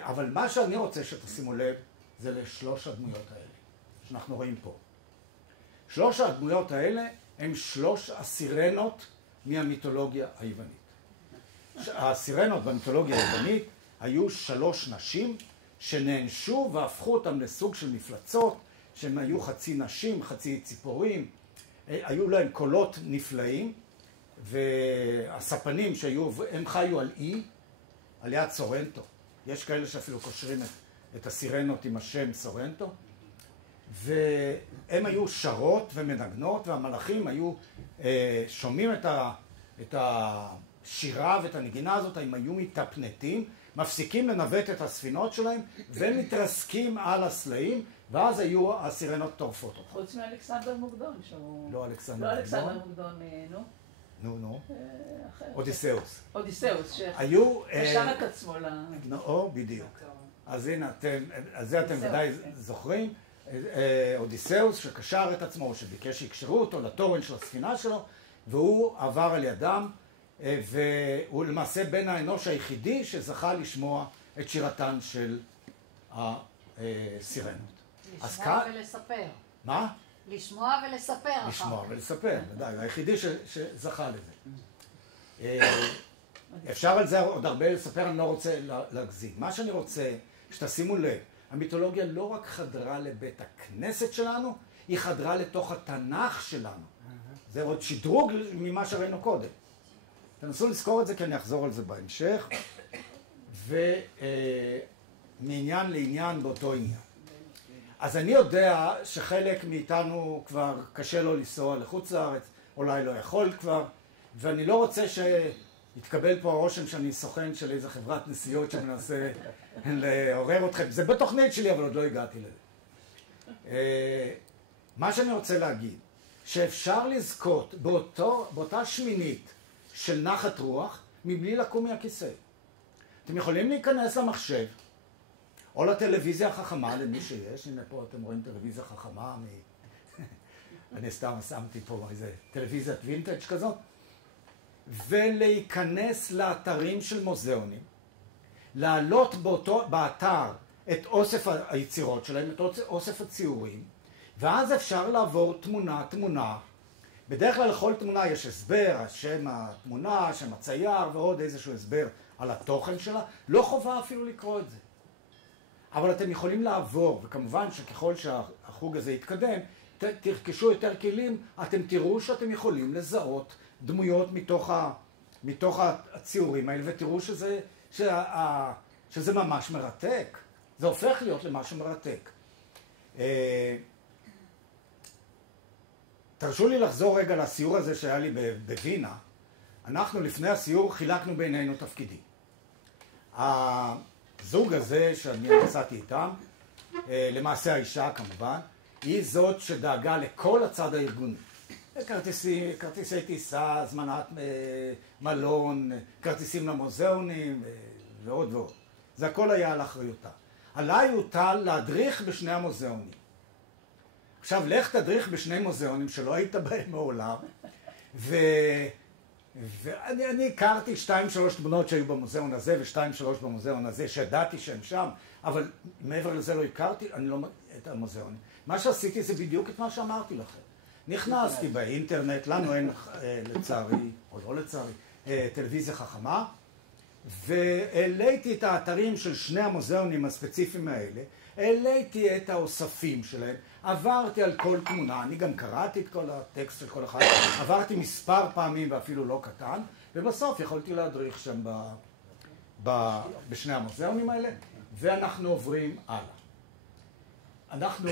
אבל מה שאני רוצה שתשימו לב זה לשלוש הדמויות האלה שאנחנו רואים פה. שלוש הדמויות האלה הם שלוש הסירנות מהמיתולוגיה היוונית. הסירנות במיתולוגיה היוונית היו שלוש נשים שנענשו והפכו אותם לסוג של מפלצות, שהן היו חצי נשים, חצי ציפורים, היו להם קולות נפלאים, והספנים שהיו, הם חיו על אי, על יד סורנטו. יש כאלה שאפילו קושרים את הסירנות עם השם סורנטו, והם היו שרות ומנגנות, והמלאכים היו שומעים את השירה ואת הנגינה הזאת, הם היו מתפנטים, מפסיקים לנווט את הספינות שלהם, ומתרסקים על הסלעים, ואז היו הסירנות טורפות. חוץ מאלכסנדר מוקדון, שהוא... לא אלכסנדר מוקדון. לא אלכסנדר מוקדון, נו. נו. אודיסאוס. אודיסאוס, שקשר את עצמו ל... בדיוק. אז הנה, זה אתם ודאי זוכרים. אודיסאוס שקשר את עצמו, שביקש שיקשרו אותו לתורן של הספינה שלו, והוא עבר על ידם, והוא למעשה בן האנוש היחידי שזכה לשמוע את שירתן של הסירנות. לשמוע ולספר. מה? לשמוע ולספר. לשמוע ולספר, ודאי, היחידי שזכה לזה. אפשר על זה עוד הרבה לספר, אני לא רוצה להגזים. מה שאני רוצה, שתשימו לב, המיתולוגיה לא רק חדרה לבית הכנסת שלנו, היא חדרה לתוך התנ"ך שלנו. זה עוד שדרוג ממה שראינו קודם. תנסו לזכור את זה, כי אני אחזור על זה בהמשך. ומעניין לעניין באותו עניין. אז אני יודע שחלק מאיתנו כבר קשה לו לנסוע לחוץ לארץ, אולי לא יכול כבר, ואני לא רוצה שיתקבל פה הרושם שאני סוכן של איזה חברת נסיעות שמנסה לעורר אתכם. זה בתוכנית שלי, אבל עוד לא הגעתי לזה. מה שאני רוצה להגיד, שאפשר לזכות באותה שמינית של נחת רוח מבלי לקום מהכיסא. אתם יכולים להיכנס למחשב, או לטלוויזיה החכמה, למי שיש. הנה פה אתם רואים טלוויזיה חכמה, אני סתם שמתי פה איזה טלוויזיית וינטג' כזאת, ולהיכנס לאתרים של מוזיאונים, להעלות באתר את אוסף היצירות שלהם, את אוסף הציורים, ואז אפשר לעבור תמונה. בדרך כלל לכל תמונה יש הסבר, שם התמונה, שם הצייר, ועוד איזשהו הסבר על התוכן שלה. לא חובה אפילו לקרוא את זה. אבל אתם יכולים לעבור, וכמובן שככל שהחוג הזה יתקדם, תרכשו יותר כלים, אתם תראו שאתם יכולים לזהות דמויות מתוך הציורים האלה, ותראו שזה ממש מרתק. זה הופך להיות למשהו מרתק. תרשו לי לחזור רגע לסיור הזה שהיה לי בווינה. אנחנו לפני הסיור חילקנו בינינו תפקידים. הזוג הזה שאני נסעתי איתם, למעשה האישה כמובן, היא זאת שדאגה לכל הצד הארגוני. כרטיסי טיסה, הזמנת מלון, כרטיסים למוזיאונים ועוד ועוד. זה הכל היה על אחריותה. עליי הוטל להדריך בשני המוזיאונים. עכשיו, לך תדריך בשני מוזיאונים שלא היית בהם מעולם, ואני הכרתי 2-3 תמונות שהיו במוזיאון הזה ו2-3 במוזיאון הזה, שידעתי שהם שם, אבל מעבר לזה לא הכרתי את המוזיאונים. מה שעשיתי זה בדיוק את מה שאמרתי לכם. נכנסתי באינטרנט, לנו אין לצערי, או לא לצערי, טלוויזיה חכמה, והעליתי את האתרים של שני המוזיאונים הספציפיים האלה, העליתי את האוספים שלהם, עברתי על כל תמונה, אני גם קראתי את כל הטקסט של כל אחד, עברתי מספר פעמים ואפילו לא קטן, ובסוף יכולתי להדריך שם בשני המוזיאונים האלה, ואנחנו עוברים הלאה. אנחנו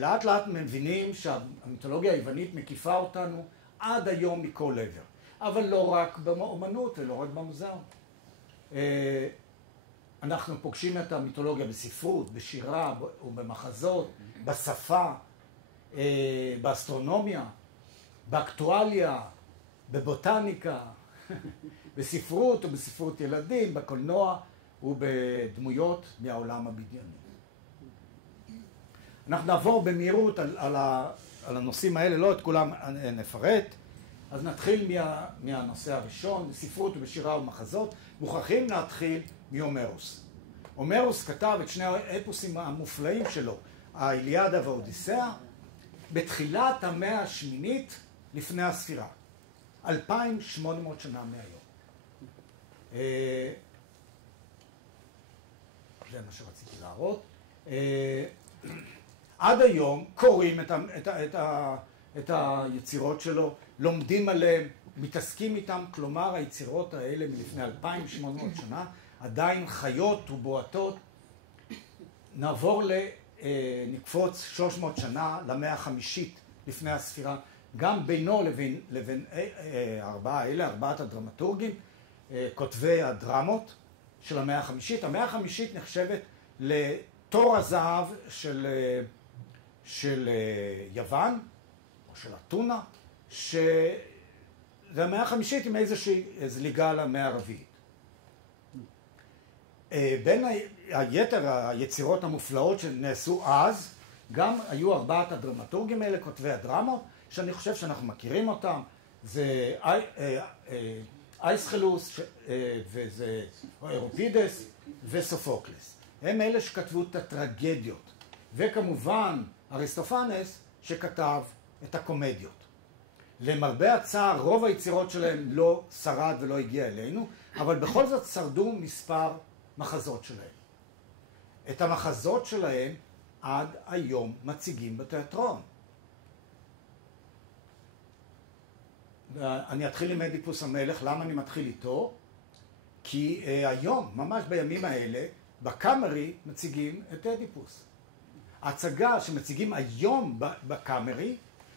לאט לאט מבינים שהמיתולוגיה היוונית מקיפה אותנו עד היום מכל עבר, אבל לא רק באמנות ולא רק במוזיאון. אנחנו פוגשים את המיתולוגיה בספרות, בשירה ובמחזות, בשפה, באסטרונומיה, באקטואליה, בבוטניקה, בספרות ובספרות ילדים, בקולנוע ובדמויות מהעולם הבדיוני. אנחנו נעבור במהירות על הנושאים האלה, לא את כולם נפרט. אז נתחיל מהנושא הראשון, ספרות ובשירה ומחזות. מוכרחים להתחיל מהומרוס. הומרוס כתב את שני האפוסים המופלאים שלו, האיליאדה והאודיסאה, בתחילת המאה השמינית לפני הספירה. 2800 שנה מהיום. זה מה שרציתי להראות. עד היום קוראים את היצירות שלו, לומדים עליהם, מתעסקים איתם, כלומר היצירות האלה מלפני 2800 שנה עדיין חיות ובועטות. נעבור נקפוץ 300 שנה למאה החמישית לפני הספירה, גם בינו לבין ארבעת הדרמטורגים, כותבי הדרמות של המאה החמישית. המאה החמישית נחשבת לתור הזהב של יוון, או של אתונה, שזה המאה החמישית עם איזושהי זליגה למאה הרביעית. בין היתר היצירות המופלאות שנעשו אז, גם היו ארבעת הדרמטורגים האלה, כותבי הדרמות, שאני חושב שאנחנו מכירים אותם. זה אייסכלוס, וזה אירופידס וסופוקלס. הם אלה שכתבו את הטרגדיות. וכמובן אריסטופנס שכתב את הקומדיות. למרבה הצער, רוב היצירות שלהם לא שרד ולא הגיע אלינו, אבל בכל זאת שרדו מספר מחזות שלהם. את המחזות שלהם עד היום מציגים בתיאטרון. אני אתחיל עם אדיפוס המלך. למה אני מתחיל איתו? כי היום, ממש בימים האלה, בקאמרי מציגים את אדיפוס. ההצגה שמציגים היום בקאמרי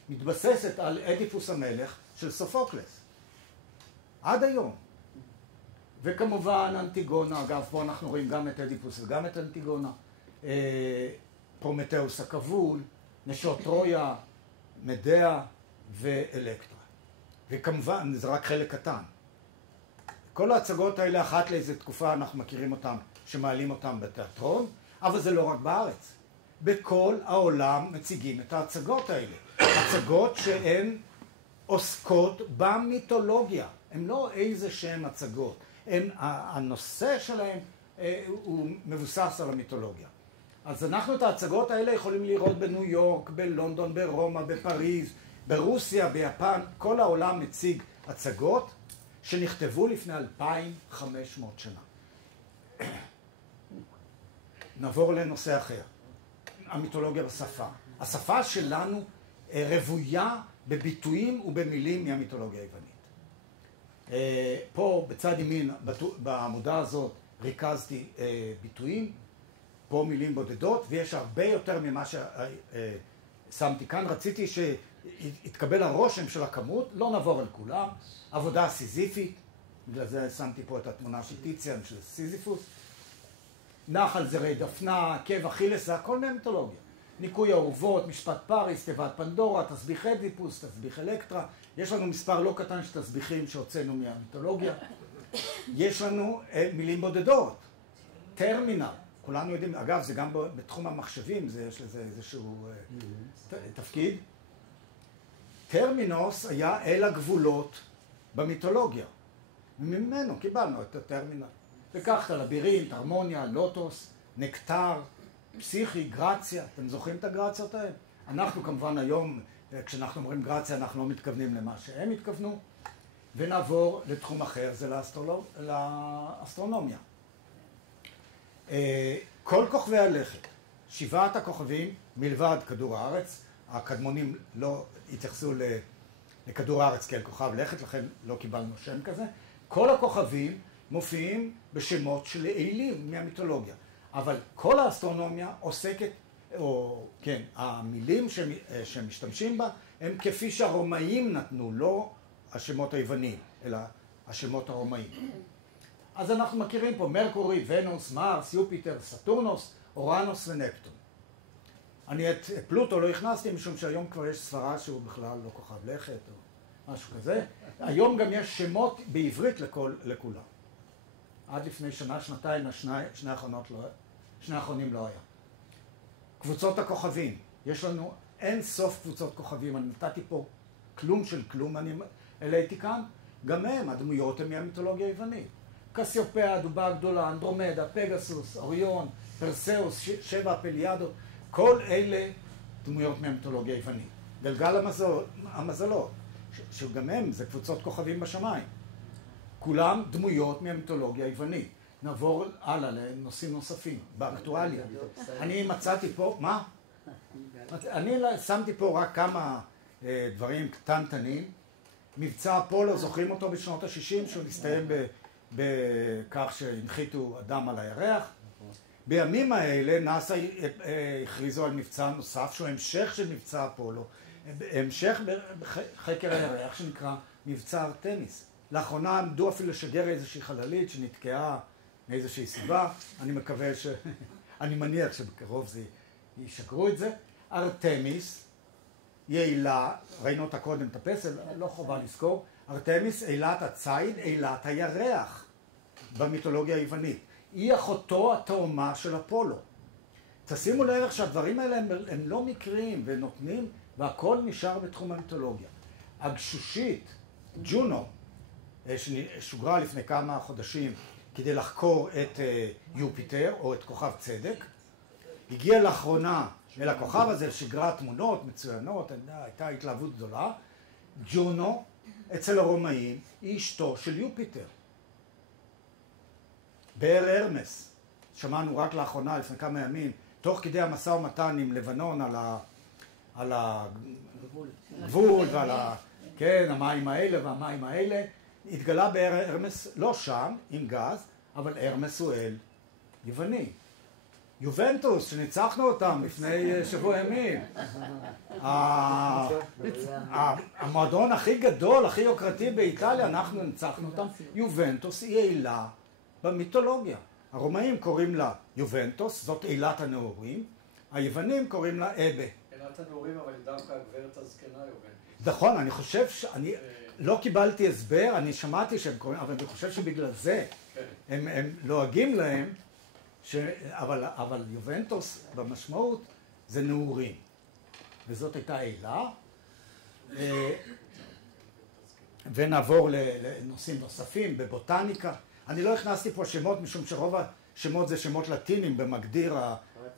מתבססת על אדיפוס המלך של סופוקלס. עד היום. וכמובן אנטיגונה, אגב פה אנחנו רואים גם את אדיפוס וגם את אנטיגונה, פרומטאוס הכבול, נשות טרויה, מדעה ואלקטרה. וכמובן זה רק חלק קטן. כל ההצגות האלה אחת לאיזו תקופה אנחנו מכירים אותם, שמעלים אותם בתיאטרון, אבל זה לא רק בארץ. בכל העולם מציגים את ההצגות האלה. הצגות שהן עוסקות במיתולוגיה. הן לא איזה שהן הצגות. הנושא שלהם הוא מבוסס על המיתולוגיה. אז אנחנו את ההצגות האלה יכולים לראות בניו יורק, בלונדון, ברומא, בפריז, ברוסיה, ביפן. כל העולם מציג הצגות שנכתבו לפני 2500 שנה. נעבור לנושא אחר. המיתולוגיה בשפה. השפה שלנו רבויה בביטויים ובמילים מהמיתולוגיה היוונית. פה בצד ימין, בעמודה הזאת, ריכזתי ביטויים, פה מילים בודדות, ויש הרבה יותר ממה ששמתי כאן. רציתי שיתקבל הרושם של הכמות, לא נעבור על כולם. עבודה סיזיפית, בגלל זה שמתי פה את התמונה של טיציאן, של סיזיפוס. נחל זרי דפנה, עקב אכילס, זה הכל מהמיתולוגיה. ניקוי האורוות, משפט פאריס, תיבת פנדורה, תסביך אדיפוס, תסביך אלקטרה. יש לנו מספר לא קטן של תסביכים שהוצאנו מהמיתולוגיה. יש לנו מילים בודדות. טרמינל, כולנו יודעים, אגב זה גם בתחום המחשבים, יש לזה איזשהו תפקיד. טרמינוס היה אל הגבולות במיתולוגיה. וממנו קיבלנו את הטרמינל. וכך את הלבירינט, הרמוניה, לוטוס, נקטר, פסיכי, גרציה. אתם זוכרים את הגרציות האלה? אנחנו כמובן היום, כשאנחנו אומרים גרציה, אנחנו לא מתכוונים למה שהם התכוונו. ונעבור לתחום אחר, זה לאסטרונומיה. כל כוכבי הלכת, 7 הכוכבים, מלבד כדור הארץ, הקדמונים לא התייחסו לכדור הארץ כאל כוכב לכת, לכן לא קיבלנו שם כזה. כל הכוכבים מופיעים בשמות של אלים מהמיתולוגיה. אבל כל האסטרונומיה עוסקת, או כן, המילים שמשתמשים בה, הם כפי שהרומאים נתנו, לא השמות היוונים, אלא השמות הרומאים. אז אנחנו מכירים פה מרקורי, ונוס, מרס, יופיטר, סטורנוס, אורנוס ונפטון. אני את פלוטו לא הכנסתי, משום שהיום כבר יש סברה שהוא בכלל לא כוכב לכת או משהו כזה. היום גם יש שמות בעברית לכולם. עד לפני שנה, שנתיים, שני האחרונים לא היה. קבוצות הכוכבים. יש לנו אין סוף קבוצות כוכבים. אני נתתי פה כלום של כלום, אני העליתי כאן. גם הם, הדמויות הן מהמיתולוגיה היוונית. קסיופאה, הדובה הגדולה, אנדרומדה, פגסוס, אוריון, פרסאוס, 7 הפליאדות, כל אלה דמויות מהמיתולוגיה היוונית. גלגל המזלות, שגם הם, זה קבוצות כוכבים בשמיים. כולם דמויות מהמיתולוגיה היוונית. נעבור הלאה לנושאים נוספים, באקטואליה. אני מצאתי פה, מה? אני שמתי פה רק כמה דברים קטנטנים. מבצע אפולו, זוכרים אותו בשנות ה-60, שהוא הסתיים בכך שהנחיתו אדם על הירח. בימים האלה נאס"א הכריזו על מבצע נוסף, שהוא המשך של מבצע אפולו, המשך בחקר הירח שנקרא מבצע ארטמיס. לאחרונה עמדו אפילו לשגר איזושהי חללית שנתקעה מאיזושהי סיבה. אני מקווה אני מניח שבקרוב זה ישגרו את זה. ארטמיס, יעילה, ראינו אותה קודם, את הפסל, לא חובה לזכור. ארטמיס, אילת הציד, אילת הירח, במיתולוגיה היוונית. היא אחותו התאומה של אפולו. תשימו לב שהדברים האלה הם לא מקריים ונותנים, והכל נשאר בתחום המיתולוגיה. הגשושית, ג'ונו, ששוגרה לפני כמה חודשים כדי לחקור את יופיטר או את כוכב צדק, הגיעה לאחרונה אל הכוכב הזה, שגרה תמונות מצוינות, הייתה התלהבות גדולה. ג'ונו, אצל הרומאים, היא אשתו של יופיטר. באר הרמס, שמענו רק לאחרונה, לפני כמה ימים, תוך כדי המשא ומתן עם לבנון על הגבול ועל המים האלה והמים האלה, התגלה באר הרמס, לא שם, עם גז, אבל הרמס הוא אל יווני. יובנטוס, שניצחנו אותם לפני שבוע ימים. המועדון הכי גדול, הכי יוקרתי באיטליה, אנחנו ניצחנו אותם. יובנטוס היא אילה במיתולוגיה. הרומאים קוראים לה יובנטוס, זאת אילת הנאורים. היוונים קוראים לה אבה. אילת הנאורים, אבל דווקא הגברת הזקנה יובנטוס. נכון, אני חושב שאני לא קיבלתי הסבר, אני שמעתי שהם קוראים, אבל אני חושב שבגלל זה הם לועגים להם. אבל יובנטוס במשמעות זה נעורים, וזאת הייתה אילה. ונעבור לנושאים נוספים בבוטניקה. אני לא הכנסתי פה שמות, משום שרוב השמות זה שמות לטינים במגדיר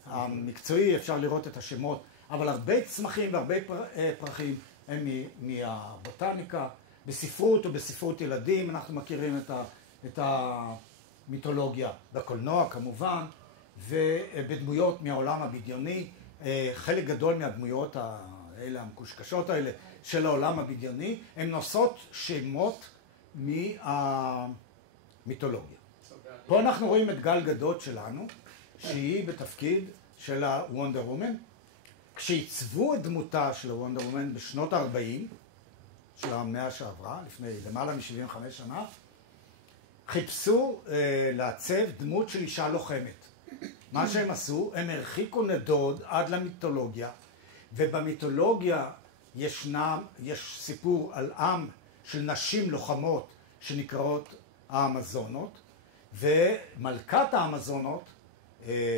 המקצועי, אפשר לראות את השמות, אבל הרבה צמחים והרבה פרחים הם מהבוטניקה. בספרות ובספרות ילדים אנחנו מכירים את מיתולוגיה, בקולנוע כמובן, ובדמויות מהעולם הבדיוני. חלק גדול מהדמויות האלה, המקושקשות האלה של העולם הבדיוני, הן נושאות שמות מהמיתולוגיה. פה אנחנו רואים את גל גדות שלנו, שהיא בתפקיד של הוונדר וומן. כשעיצבו את דמותה של הוונדר וומן בשנות ה-40 של המאה שעברה, לפני למעלה מ-75 שנה, חיפשו לעצב דמות של אישה לוחמת. מה שהם עשו, הם הרחיקו נדוד עד למיתולוגיה, ובמיתולוגיה יש סיפור על עם של נשים לוחמות שנקראות האמזונות, ומלכת האמזונות,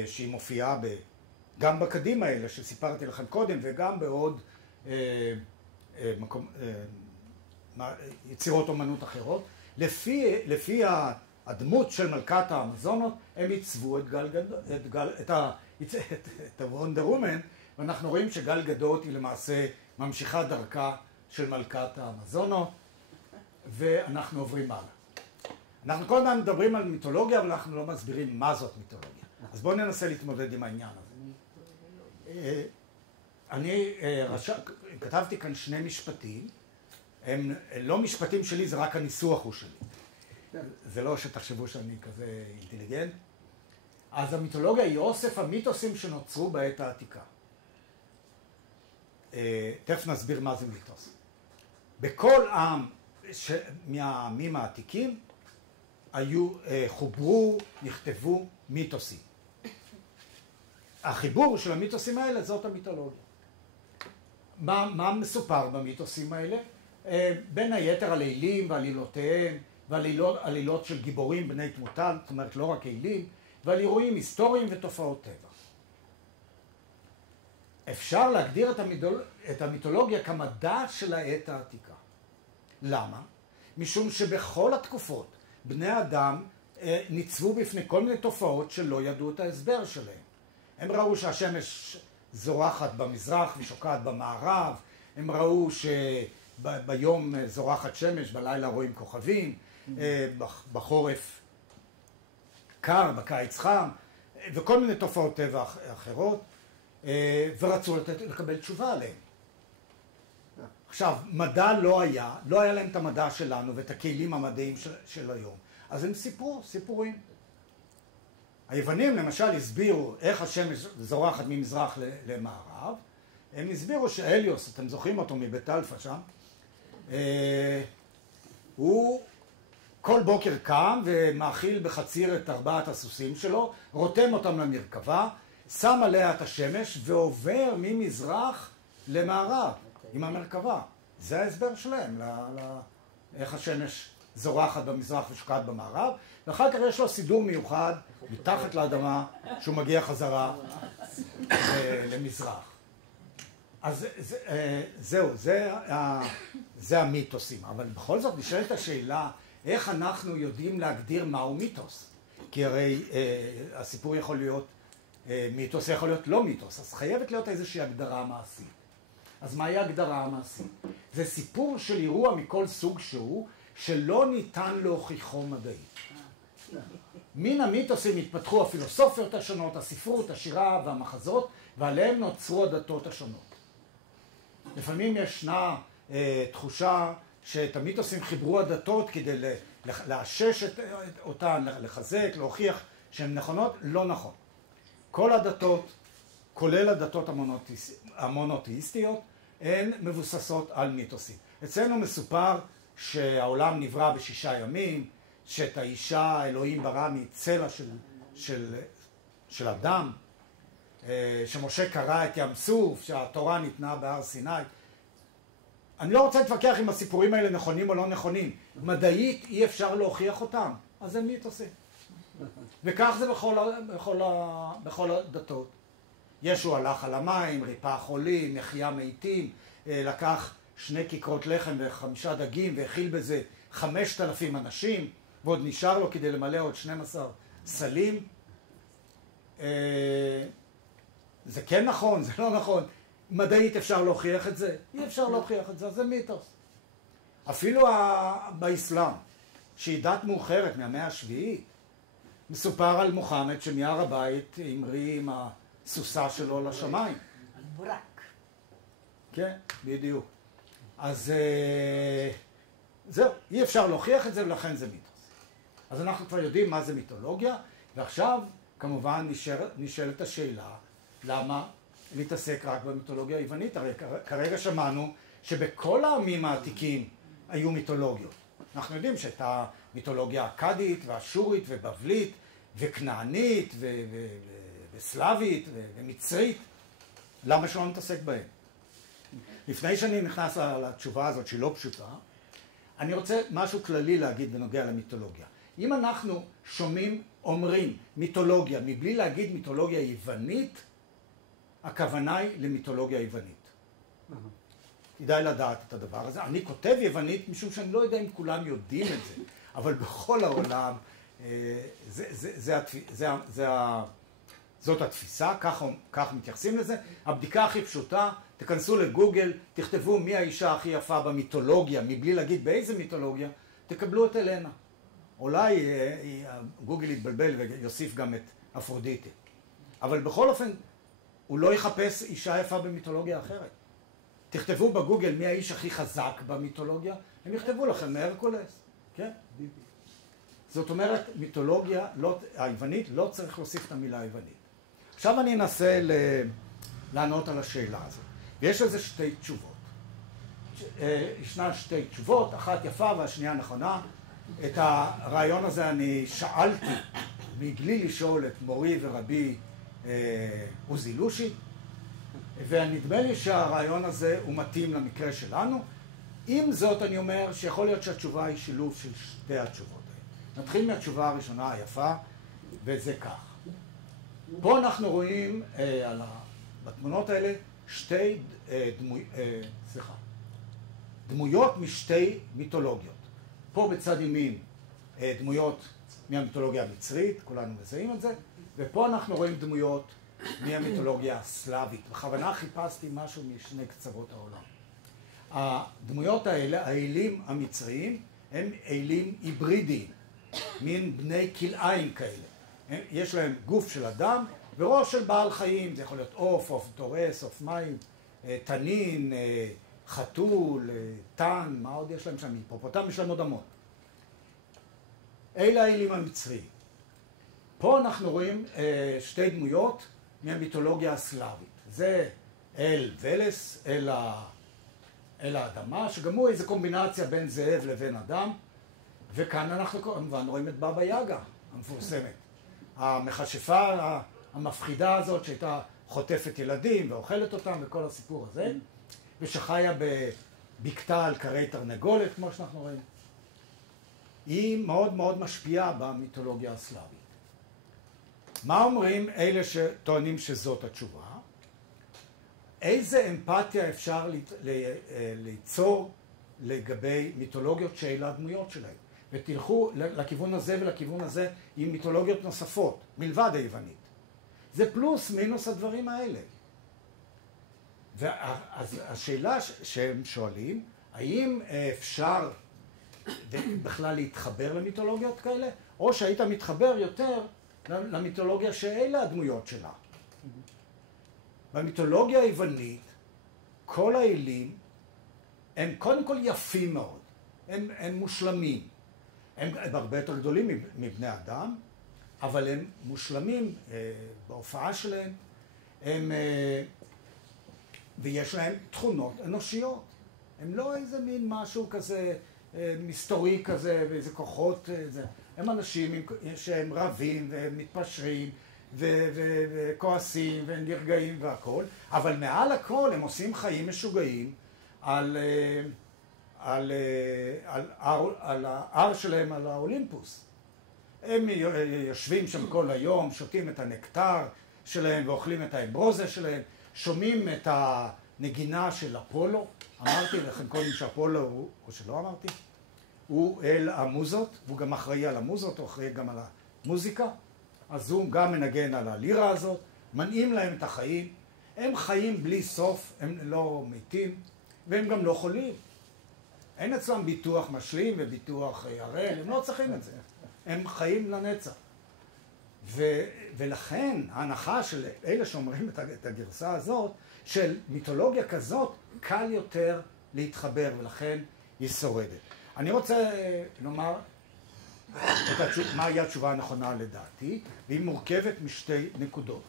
שהיא מופיעה גם בקדים האלה שסיפרתי לכם קודם, וגם בעוד יצירות אומנות אחרות, לפי הדמות של מלכת האמזונות, הם עיצבו את הוונדר וומן, ואנחנו רואים שגל גדות היא למעשה ממשיכה דרכה של מלכת האמזונות, ואנחנו עוברים הלאה. אנחנו כל הזמן מדברים על מיתולוגיה, אבל אנחנו לא מסבירים מה זאת מיתולוגיה. אז בואו ננסה להתמודד עם העניין הזה. אני כתבתי כאן שני משפטים, הם לא משפטים שלי, זה רק הניסוח הוא שלי. זה לא שתחשבו שאני כזה אינטליגנט. אז המיתולוגיה היא אוסף המיתוסים שנוצרו בעת העתיקה. תכף נסביר מה זה מיתוס. בכל עם מהעמים העתיקים חוברו, נכתבו מיתוסים. החיבור של המיתוסים האלה זאת המיתולוגיה. מה מסופר במיתוסים האלה? בין היתר על אלים ועלילותיהם, ועלילות של גיבורים בני תמותה, זאת אומרת לא רק אלים, ועל אירועים היסטוריים ותופעות טבע. אפשר להגדיר את המיתולוגיה כמדע של העת העתיקה. למה? משום שבכל התקופות בני אדם ניצבו בפני כל מיני תופעות שלא ידעו את ההסבר שלהם. הם ראו שהשמש זורחת במזרח ושוקעת במערב, הם ראו שביום זורחת שמש, בלילה רואים כוכבים, בחורף קר, בקיץ חם, וכל מיני תופעות טבע אחרות, ורצו לקבל תשובה עליהם. עכשיו, מדע לא היה להם את המדע שלנו ואת הכלים המדעיים של היום. אז הם סיפרו סיפורים. היוונים למשל הסבירו איך השמש זורחת ממזרח למערב. הם הסבירו שאליוס, אתם זוכרים אותו מבית אלפא שם, הוא כל בוקר קם ומאכיל בחציר את 4 הסוסים שלו, רותם אותם למרכבה, שם עליה את השמש ועובר ממזרח למערב עם המרכבה. זה ההסבר שלהם, איך השמש זורחת במזרח ושוקעת במערב, ואחר כך יש לו סידור מיוחד מתחת לאדמה שהוא מגיע חזרה למזרח. אז זהו, זה המיתוסים. אבל בכל זאת נשאלת השאלה, איך אנחנו יודעים להגדיר מהו מיתוס? כי הרי הסיפור יכול להיות מיתוס, יכול להיות לא מיתוס, אז חייבת להיות איזושהי הגדרה מעשית. אז מהי ההגדרה המעשית? זה סיפור של אירוע מכל סוג שהוא, שלא ניתן להוכיחו מדעית. מן המיתוסים התפתחו הפילוסופיות השונות, הספרות, השירה והמחזות, ועליהם נוצרו הדתות השונות. לפעמים ישנה תחושה שאת המיתוסים חיברו הדתות כדי לאשש אותן, לחזק, להוכיח שהן נכונות. לא נכון. כל הדתות, כולל הדתות המונותאיסטיות, הן מבוססות על מיתוסים. אצלנו מסופר שהעולם נברא ב6 ימים, שאת האישה אלוהים ברא מצלע של אדם, שמשה קרא את ים סוף, שהתורה ניתנה בהר סיני. אני לא רוצה להתווכח אם הסיפורים האלה נכונים או לא נכונים. מדעית אי אפשר להוכיח אותם, אז זה מיתוסים. וכך זה בכל הדתות. ישו הלך על המים, ריפא חולים, החיה מתים, לקח 2 כיכרות לחם ו5 דגים והאכיל בזה 5,000 אנשים, ועוד נשאר לו כדי למלא עוד 12 סלים. זה כן נכון, זה לא נכון. מדעית אפשר להוכיח את זה? אי אפשר להוכיח את זה, זה מיתוס. אפילו באסלאם, שהיא דת מאוחרת מהמאה השביעית, מסופר על מוחמד שמהר הבית המריא עם הסוסה שלו לשמיים. על בורק. כן, בדיוק. אז זהו, אי אפשר להוכיח את זה ולכן זה מיתוס. אז אנחנו כבר יודעים מה זה מיתולוגיה, ועכשיו כמובן נשאלת השאלה, למה להתעסק רק במיתולוגיה היוונית? הרי כרגע שמענו שבכל העמים העתיקים היו מיתולוגיות. אנחנו יודעים שהייתה מיתולוגיה אכדית ואשורית ובבלית וכנענית וסלאבית ומצרית. למה שלא נתעסק בהם? לפני שאני נכנס לתשובה הזאת שהיא לא פשוטה, אני רוצה משהו כללי להגיד בנוגע למיתולוגיה. אם אנחנו אומרים מיתולוגיה מבלי להגיד מיתולוגיה יוונית, הכוונה היא למיתולוגיה יוונית. כדאי לדעת את הדבר הזה. אני כותב יוונית משום שאני לא יודע אם כולם יודעים את זה, אבל בכל העולם זאת התפיסה, כך מתייחסים לזה. הבדיקה הכי פשוטה, תכנסו לגוגל, תכתבו מי האישה הכי יפה במיתולוגיה, מבלי להגיד באיזה מיתולוגיה, תקבלו את אלנה. אולי גוגל יתבלבל ויוסיף גם את אפרודיטה. אבל בכל אופן, הוא לא יחפש אישה יפה במיתולוגיה אחרת. תכתבו בגוגל מי האיש הכי חזק במיתולוגיה, הם יכתבו לכם מהרקולס. כן? זאת אומרת, מיתולוגיה היוונית לא צריך להוסיף את המילה היוונית. עכשיו אני אנסה לענות על השאלה הזאת. ויש לזה 2 תשובות. ישנן 2 תשובות, אחת יפה והשנייה נכונה. את הרעיון הזה אני שאלתי מבלי לשאול את מורי ורבי עוזי לושי, ונדמה לי שהרעיון הזה הוא מתאים למקרה שלנו. עם זאת אני אומר שיכול להיות שהתשובה היא שילוב של 2 התשובות האלה. נתחיל מהתשובה הראשונה היפה, וזה כך. פה אנחנו רואים בתמונות האלה שתי דמויות משתי מיתולוגיות. פה בצד ימין דמויות מהמיתולוגיה המצרית, כולנו מזהים את זה, ופה אנחנו רואים דמויות מהמיתולוגיה הסלאבית. בכוונה חיפשתי משהו משני קצוות העולם. הדמויות האלה, האלים המצריים, הם אלים היברידיים, מין בני כלאיים כאלה. יש להם גוף של אדם וראש של בעל חיים, זה יכול להיות עוף, עוף דורס, עוף מים, תנין, חתול, תן, מה עוד יש להם שם? היפופוטם, יש להם עוד המון. אלה האלים המצריים. פה אנחנו רואים שתי דמויות מהמיתולוגיה הסלאבית. זה אל ולס, אל האדמה, שגם הוא איזו קומבינציה בין זאב לבין אדם, וכאן אנחנו כמובן רואים את בבא יגה המפורסמת. המכשפה המפחידה הזאת שהייתה חוטפת ילדים ואוכלת אותם וכל הסיפור הזה, ושחיה בבקתה על קרי תרנגולת, כמו שאנחנו רואים. היא מאוד מאוד משפיעה במיתולוגיה הסלאבית. מה אומרים אלה שטוענים שזאת התשובה? איזה אמפתיה אפשר ליצור לגבי מיתולוגיות שאלה הדמויות שלהם? ותלכו לכיוון הזה ולכיוון הזה עם מיתולוגיות נוספות, מלבד היוונית. זה פלוס מינוס הדברים האלה. אז השאלה שהם שואלים, האם אפשר בכלל להתחבר למיתולוגיות כאלה, או שהיית מתחבר יותר למיתולוגיה שאלה הדמויות שלה. במיתולוגיה היוונית, כל האלים הם קודם כל יפים מאוד, הם מושלמים. הם הרבה יותר גדולים מבני אדם, אבל הם מושלמים בהופעה שלהם, ויש להם תכונות אנושיות. הם לא איזה מין משהו כזה מסתורי כזה, ואיזה כוחות, הם אנשים שהם רבים ומתפשרים וכועסים ונרגעים והכל, אבל מעל הכל הם עושים חיים משוגעים על ההר שלהם, על האולימפוס. הם יושבים שם כל היום, שותים את הנקטר שלהם ואוכלים את האמברוזה שלהם, שומעים את הנגינה של אפולו. אמרתי לכם קודם שאפולו הוא, או שלא אמרתי, הוא אל המוזות, והוא גם אחראי על המוזות, הוא אחראי גם על המוזיקה. אז הוא גם מנגן על הלירה הזאת, מנעים להם את החיים. הם חיים בלי סוף, הם לא מתים, והם גם לא חולים. אין אצלם ביטוח משלים וביטוח הראל, הם לא צריכים את זה. הם חיים לנצח. ולכן ההנחה של אלה שאומרים את הגרסה הזאת, של מיתולוגיה כזאת, קל יותר להתחבר, ולכן היא שורדת. אני רוצה לומר מהי התשובה הנכונה לדעתי, והיא מורכבת משתי נקודות.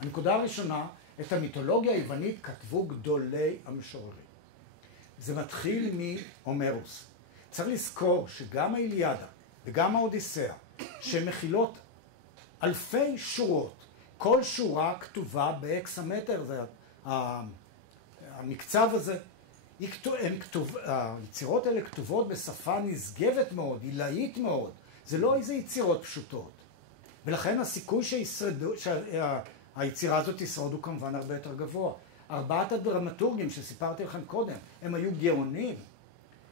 הנקודה הראשונה, את המיתולוגיה היוונית כתבו גדולי המשוררים. זה מתחיל מהומרוס. צריך לזכור שגם האיליאדה וגם האודיסאה, שמכילות אלפי שורות, כל שורה כתובה באקסמטר, זה המקצב הזה, היצירות האלה כתובות בשפה נשגבת מאוד, עילאית מאוד, זה לא איזה יצירות פשוטות. ולכן הסיכוי שהיצירה הזאת תשרוד הוא כמובן הרבה יותר גבוה. 4 הדרמטורגים שסיפרתי לכם קודם, הם היו גאונים.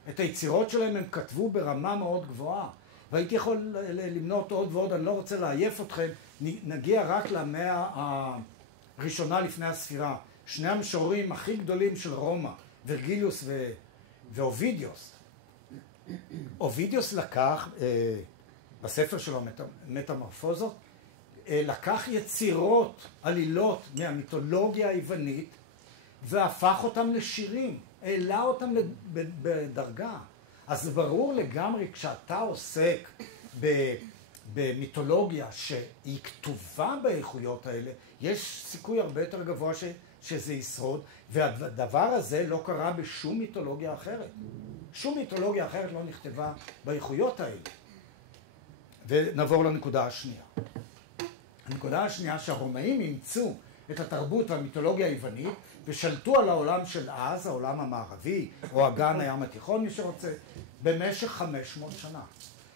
את היצירות שלהם הם כתבו ברמה מאוד גבוהה. והייתי יכול למנות עוד ועוד, אני לא רוצה לעייף אתכם, נגיע רק למאה הראשונה לפני הספירה. 2 המשוררים הכי גדולים של רומא, ורגליוס ואובידיוס. אובידיוס לקח, בספר שלו, מטמורפוזות, לקח יצירות, עלילות מהמיתולוגיה היוונית, והפך אותם לשירים, העלה אותם בדרגה. אז ברור לגמרי, כשאתה עוסק במיתולוגיה שהיא כתובה באיכויות האלה, יש סיכוי הרבה יותר גבוה שזה ישרוד, והדבר הזה לא קרה בשום מיתולוגיה אחרת. שום מיתולוגיה אחרת לא נכתבה באיכויות האלה. ונעבור לנקודה השנייה. הנקודה השנייה שהרומאים אימצו את התרבות והמיתולוגיה היוונית ושלטו על העולם של אז, העולם המערבי, או אגן הים התיכון, מי שרוצה, במשך 500 שנה.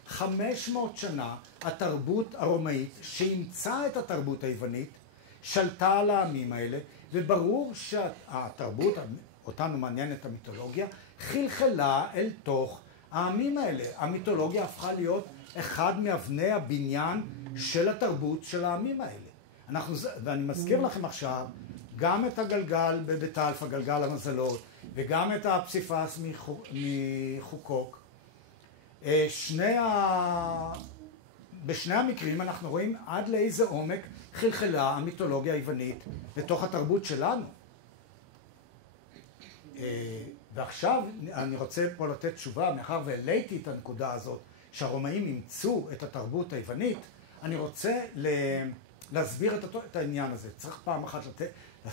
500 שנה התרבות הרומאית שאימצה את התרבות היוונית, שלטה על העמים האלה, וברור שהתרבות, אותנו מעניינת המיתולוגיה, חלחלה אל תוך העמים האלה. המיתולוגיה הפכה להיות אחד מאבני הבניין של התרבות של העמים האלה. ואני מזכיר לכם עכשיו גם את הגלגל בבית אלפא, גלגל המזלות, וגם את הפסיפס מחוקוק. בשני המקרים אנחנו רואים עד לאיזה עומק חלחלה המיתולוגיה היוונית לתוך התרבות שלנו. ועכשיו אני רוצה פה לתת תשובה, מאחר והעליתי את הנקודה הזאת שהרומאים אימצו את התרבות היוונית, אני רוצה להסביר את העניין הזה. צריך פעם אחת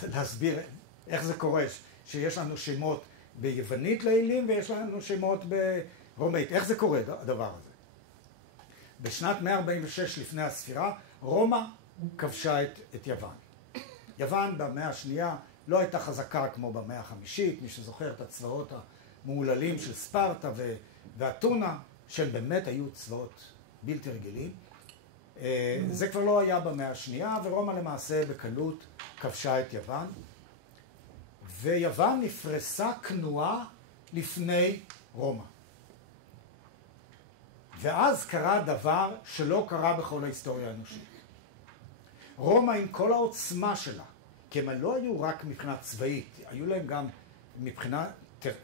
להסביר איך זה קורה, שיש לנו שמות ביוונית לאלים ויש לנו שמות ברומאית. איך זה קורה הדבר הזה? בשנת 146 לפני הספירה, רומא כבשה את יוון. יוון במאה השנייה לא הייתה חזקה כמו במאה החמישית, מי שזוכר את הצבאות המעוללים של ספרטה ואתונה, שהם באמת היו צבאות בלתי רגילים. זה כבר לא היה במאה השנייה, ורומא למעשה בקלות כבשה את יוון. ויוון נפרסה כנועה לפני רומא. ואז קרה דבר שלא קרה בכל ההיסטוריה האנושית. רומא עם כל העוצמה שלה, כי הם לא היו רק מבחינה צבאית, היו להם גם מבחינה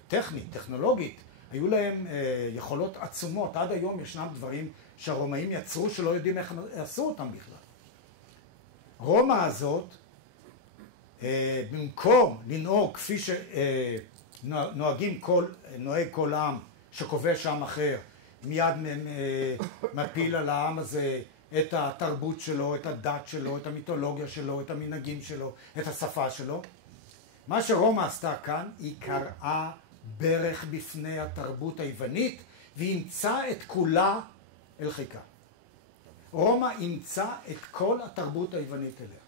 טכנית, טכנולוגית, היו להם יכולות עצומות. עד היום ישנם דברים שהרומאים יצרו שלא יודעים איך עשו אותם בכלל. רומא הזאת, במקום לנהוג כפי שנוהג כל עם שכובש עם אחר, מיד מפיל על העם הזה את התרבות שלו, את הדת שלו, את המיתולוגיה שלו, את המנהגים שלו, את השפה שלו. מה שרומא עשתה כאן, היא קראה ברך בפני התרבות היוונית, ואימצה את כולה אל חיקה. רומא אימצה את כל התרבות היוונית אליה.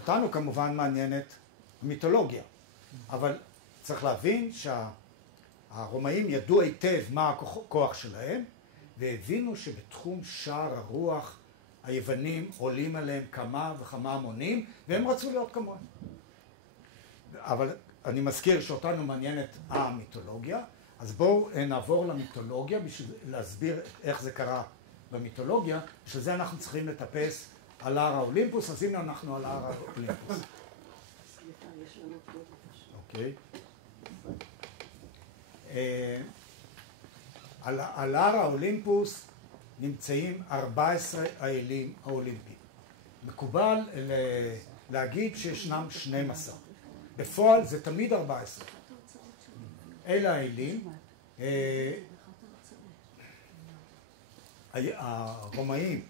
אותנו כמובן מעניינת המיתולוגיה, אבל צריך להבין שהרומאים ידעו היטב מה הכוח שלהם, והבינו שבתחום שער הרוח היוונים עולים עליהם כמה וכמה המונים, והם רצו להיות כמוהם. אבל אני מזכיר שאותנו מעניינת המיתולוגיה, אז בואו נעבור למיתולוגיה בשביל להסביר איך זה קרה במיתולוגיה, שזה אנחנו צריכים לטפס על הר האולימפוס. אז הנה אנחנו על הר האולימפוס. אוקיי. על הר האולימפוס נמצאים 14 האלים האולימפיים. מקובל להגיד שישנם 12. בפועל זה תמיד 14. אלה האלים. הרומאים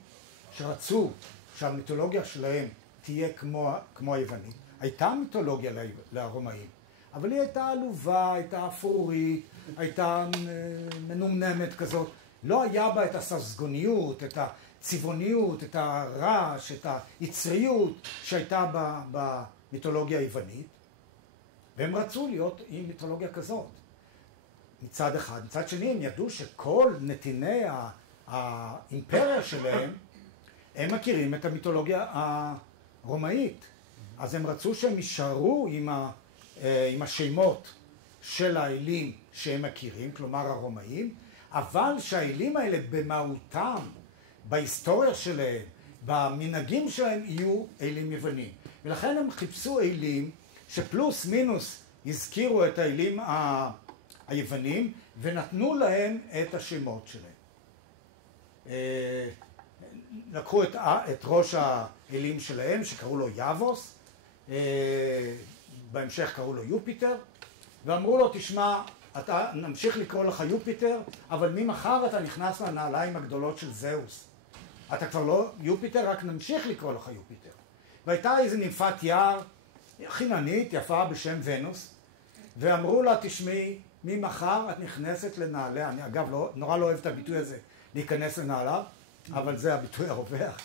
שרצו שהמיתולוגיה שלהם תהיה כמו היוונית. הייתה מיתולוגיה לרומאים, אבל היא הייתה עלובה, הייתה אפורית, הייתה מנומנמת כזאת. לא היה בה את הססגוניות, את הצבעוניות, את הרעש, את היצריות שהייתה במיתולוגיה היוונית. והם רצו להיות עם מיתולוגיה כזאת. מצד אחד. מצד שני, הם ידעו שכל נתיני האימפריה שלהם, הם מכירים את המיתולוגיה הרומאית. אז הם רצו שהם יישארו עם השמות של האלים שהם מכירים, כלומר הרומאים, אבל שהאלים האלה במהותם, בהיסטוריה שלהם, במנהגים שלהם, יהיו אלים יוונים. ולכן הם חיפשו אלים שפלוס מינוס הזכירו את האלים היוונים, ונתנו להם את השמות שלהם. לקחו את ראש האלים שלהם, שקראו לו יבוס, בהמשך קראו לו יופיטר, ואמרו לו, תשמע, אתה נמשיך לקרוא לך יופיטר, אבל ממחר אתה נכנס לנעליים הגדולות של זהוס. אתה כבר לא יופיטר, רק נמשיך לקרוא לך יופיטר. והייתה איזו נימפת יער חיננית, יפה בשם ונוס, ואמרו לה, תשמעי, ממחר את נכנסת לנעליה. אני אגב נורא לא אוהב את הביטוי הזה, להיכנס לנעליו, אבל זה הביטוי הרווח.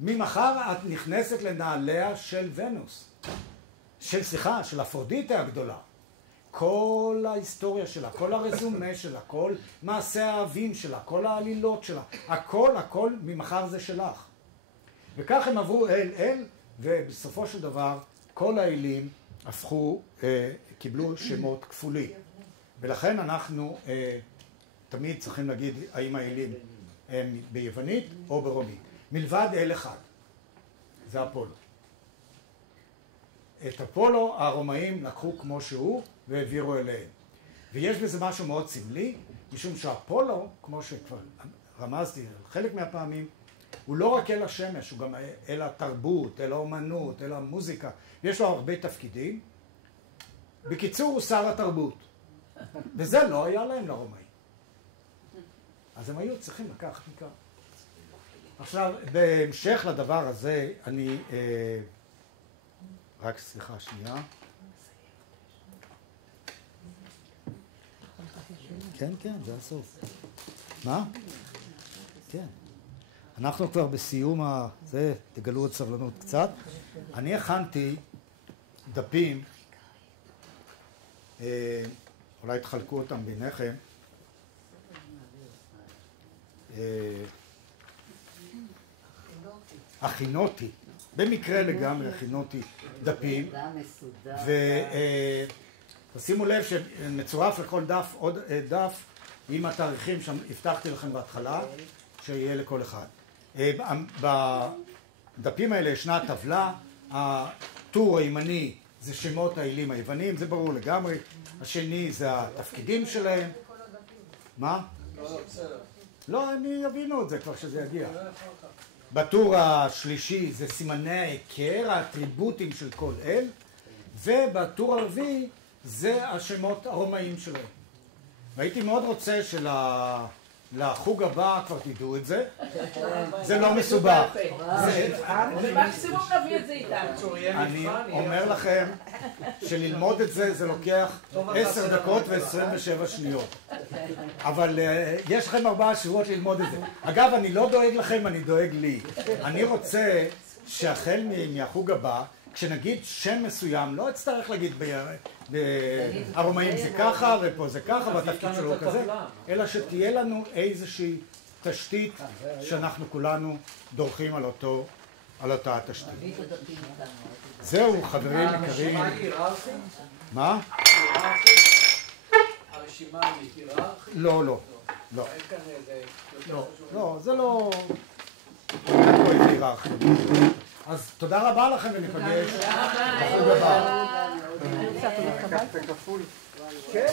ממחר את נכנסת לנעליה של ונוס, של אפרודיטה הגדולה. כל ההיסטוריה שלה, כל הרזומה שלה, כל מעשה האהבים שלה, כל העלילות שלה, הכל ממחר זה שלך. וכך הם עברו אל, ובסופו של דבר כל האלים הפכו, קיבלו שמות כפולים. ולכן אנחנו תמיד צריכים להגיד האם האלים הם ביוונית או ברומית. מלבד אל אחד, זה אפולו. את אפולו הרומאים לקחו כמו שהוא והעבירו אליהם. ויש בזה משהו מאוד סמלי, משום שאפולו, כמו שכבר רמזתי חלק מהפעמים, הוא לא רק אל השמש, הוא גם אל התרבות, אל האומנות, אל המוזיקה. יש לו הרבה תפקידים. בקיצור, הוא שר התרבות. וזה לא היה להם לרומאים. אז הם היו צריכים לקחת מכאן. עכשיו, בהמשך לדבר הזה, אני... רק סליחה שנייה. כן, כן, זה הסוף. מה? כן. אנחנו כבר בסיום זה, תגלו עוד סבלנות קצת. אני הכנתי דפים, אולי תחלקו אותם ביניכם. הכינותי, במקרה לגמרי הכינותי דפים. ושימו לב שמצורף לכל דף עוד דף עם התאריכים שהבטחתי לכם בהתחלה, שיהיה לכל אחד. בדפים האלה ישנה טבלה, הטור הימני זה שמות האלים היוונים, זה ברור לגמרי. השני זה התפקידים שלהם. מה? לא, הם יבינו את זה כבר שזה יגיע. בטור השלישי זה סימני ההיכר, האטריבוטים של כל אל, ובטור הרביעי זה השמות הרומאים שלהם. והייתי מאוד רוצה לחוג הבא כבר תדעו את זה. זה לא מסובך. ומקסימום נביא את זה איתנו. אני אומר לכם שללמוד את זה, זה לוקח 10 דקות ו27 שניות. אבל יש לכם 4 שבועות ללמוד את זה. אגב, אני לא דואג לכם, אני דואג לי. אני רוצה שהחל מהחוג הבא, כשנגיד שם מסוים, לא אצטרך להגיד הרומאים זה ככה ופה זה ככה והתפקיד שלו כזה, אלא שתהיה לנו איזושהי תשתית שאנחנו כולנו דורכים על אותה התשתית. זהו, חברים יקרים. מה? הרשימה היא היררכית? לא, לא. אין כאן איזה... לא, זה לא... אין פה איזה היררכיה. אז תודה רבה לכם וניפגש בחוג הבא. קצת כפול. כן?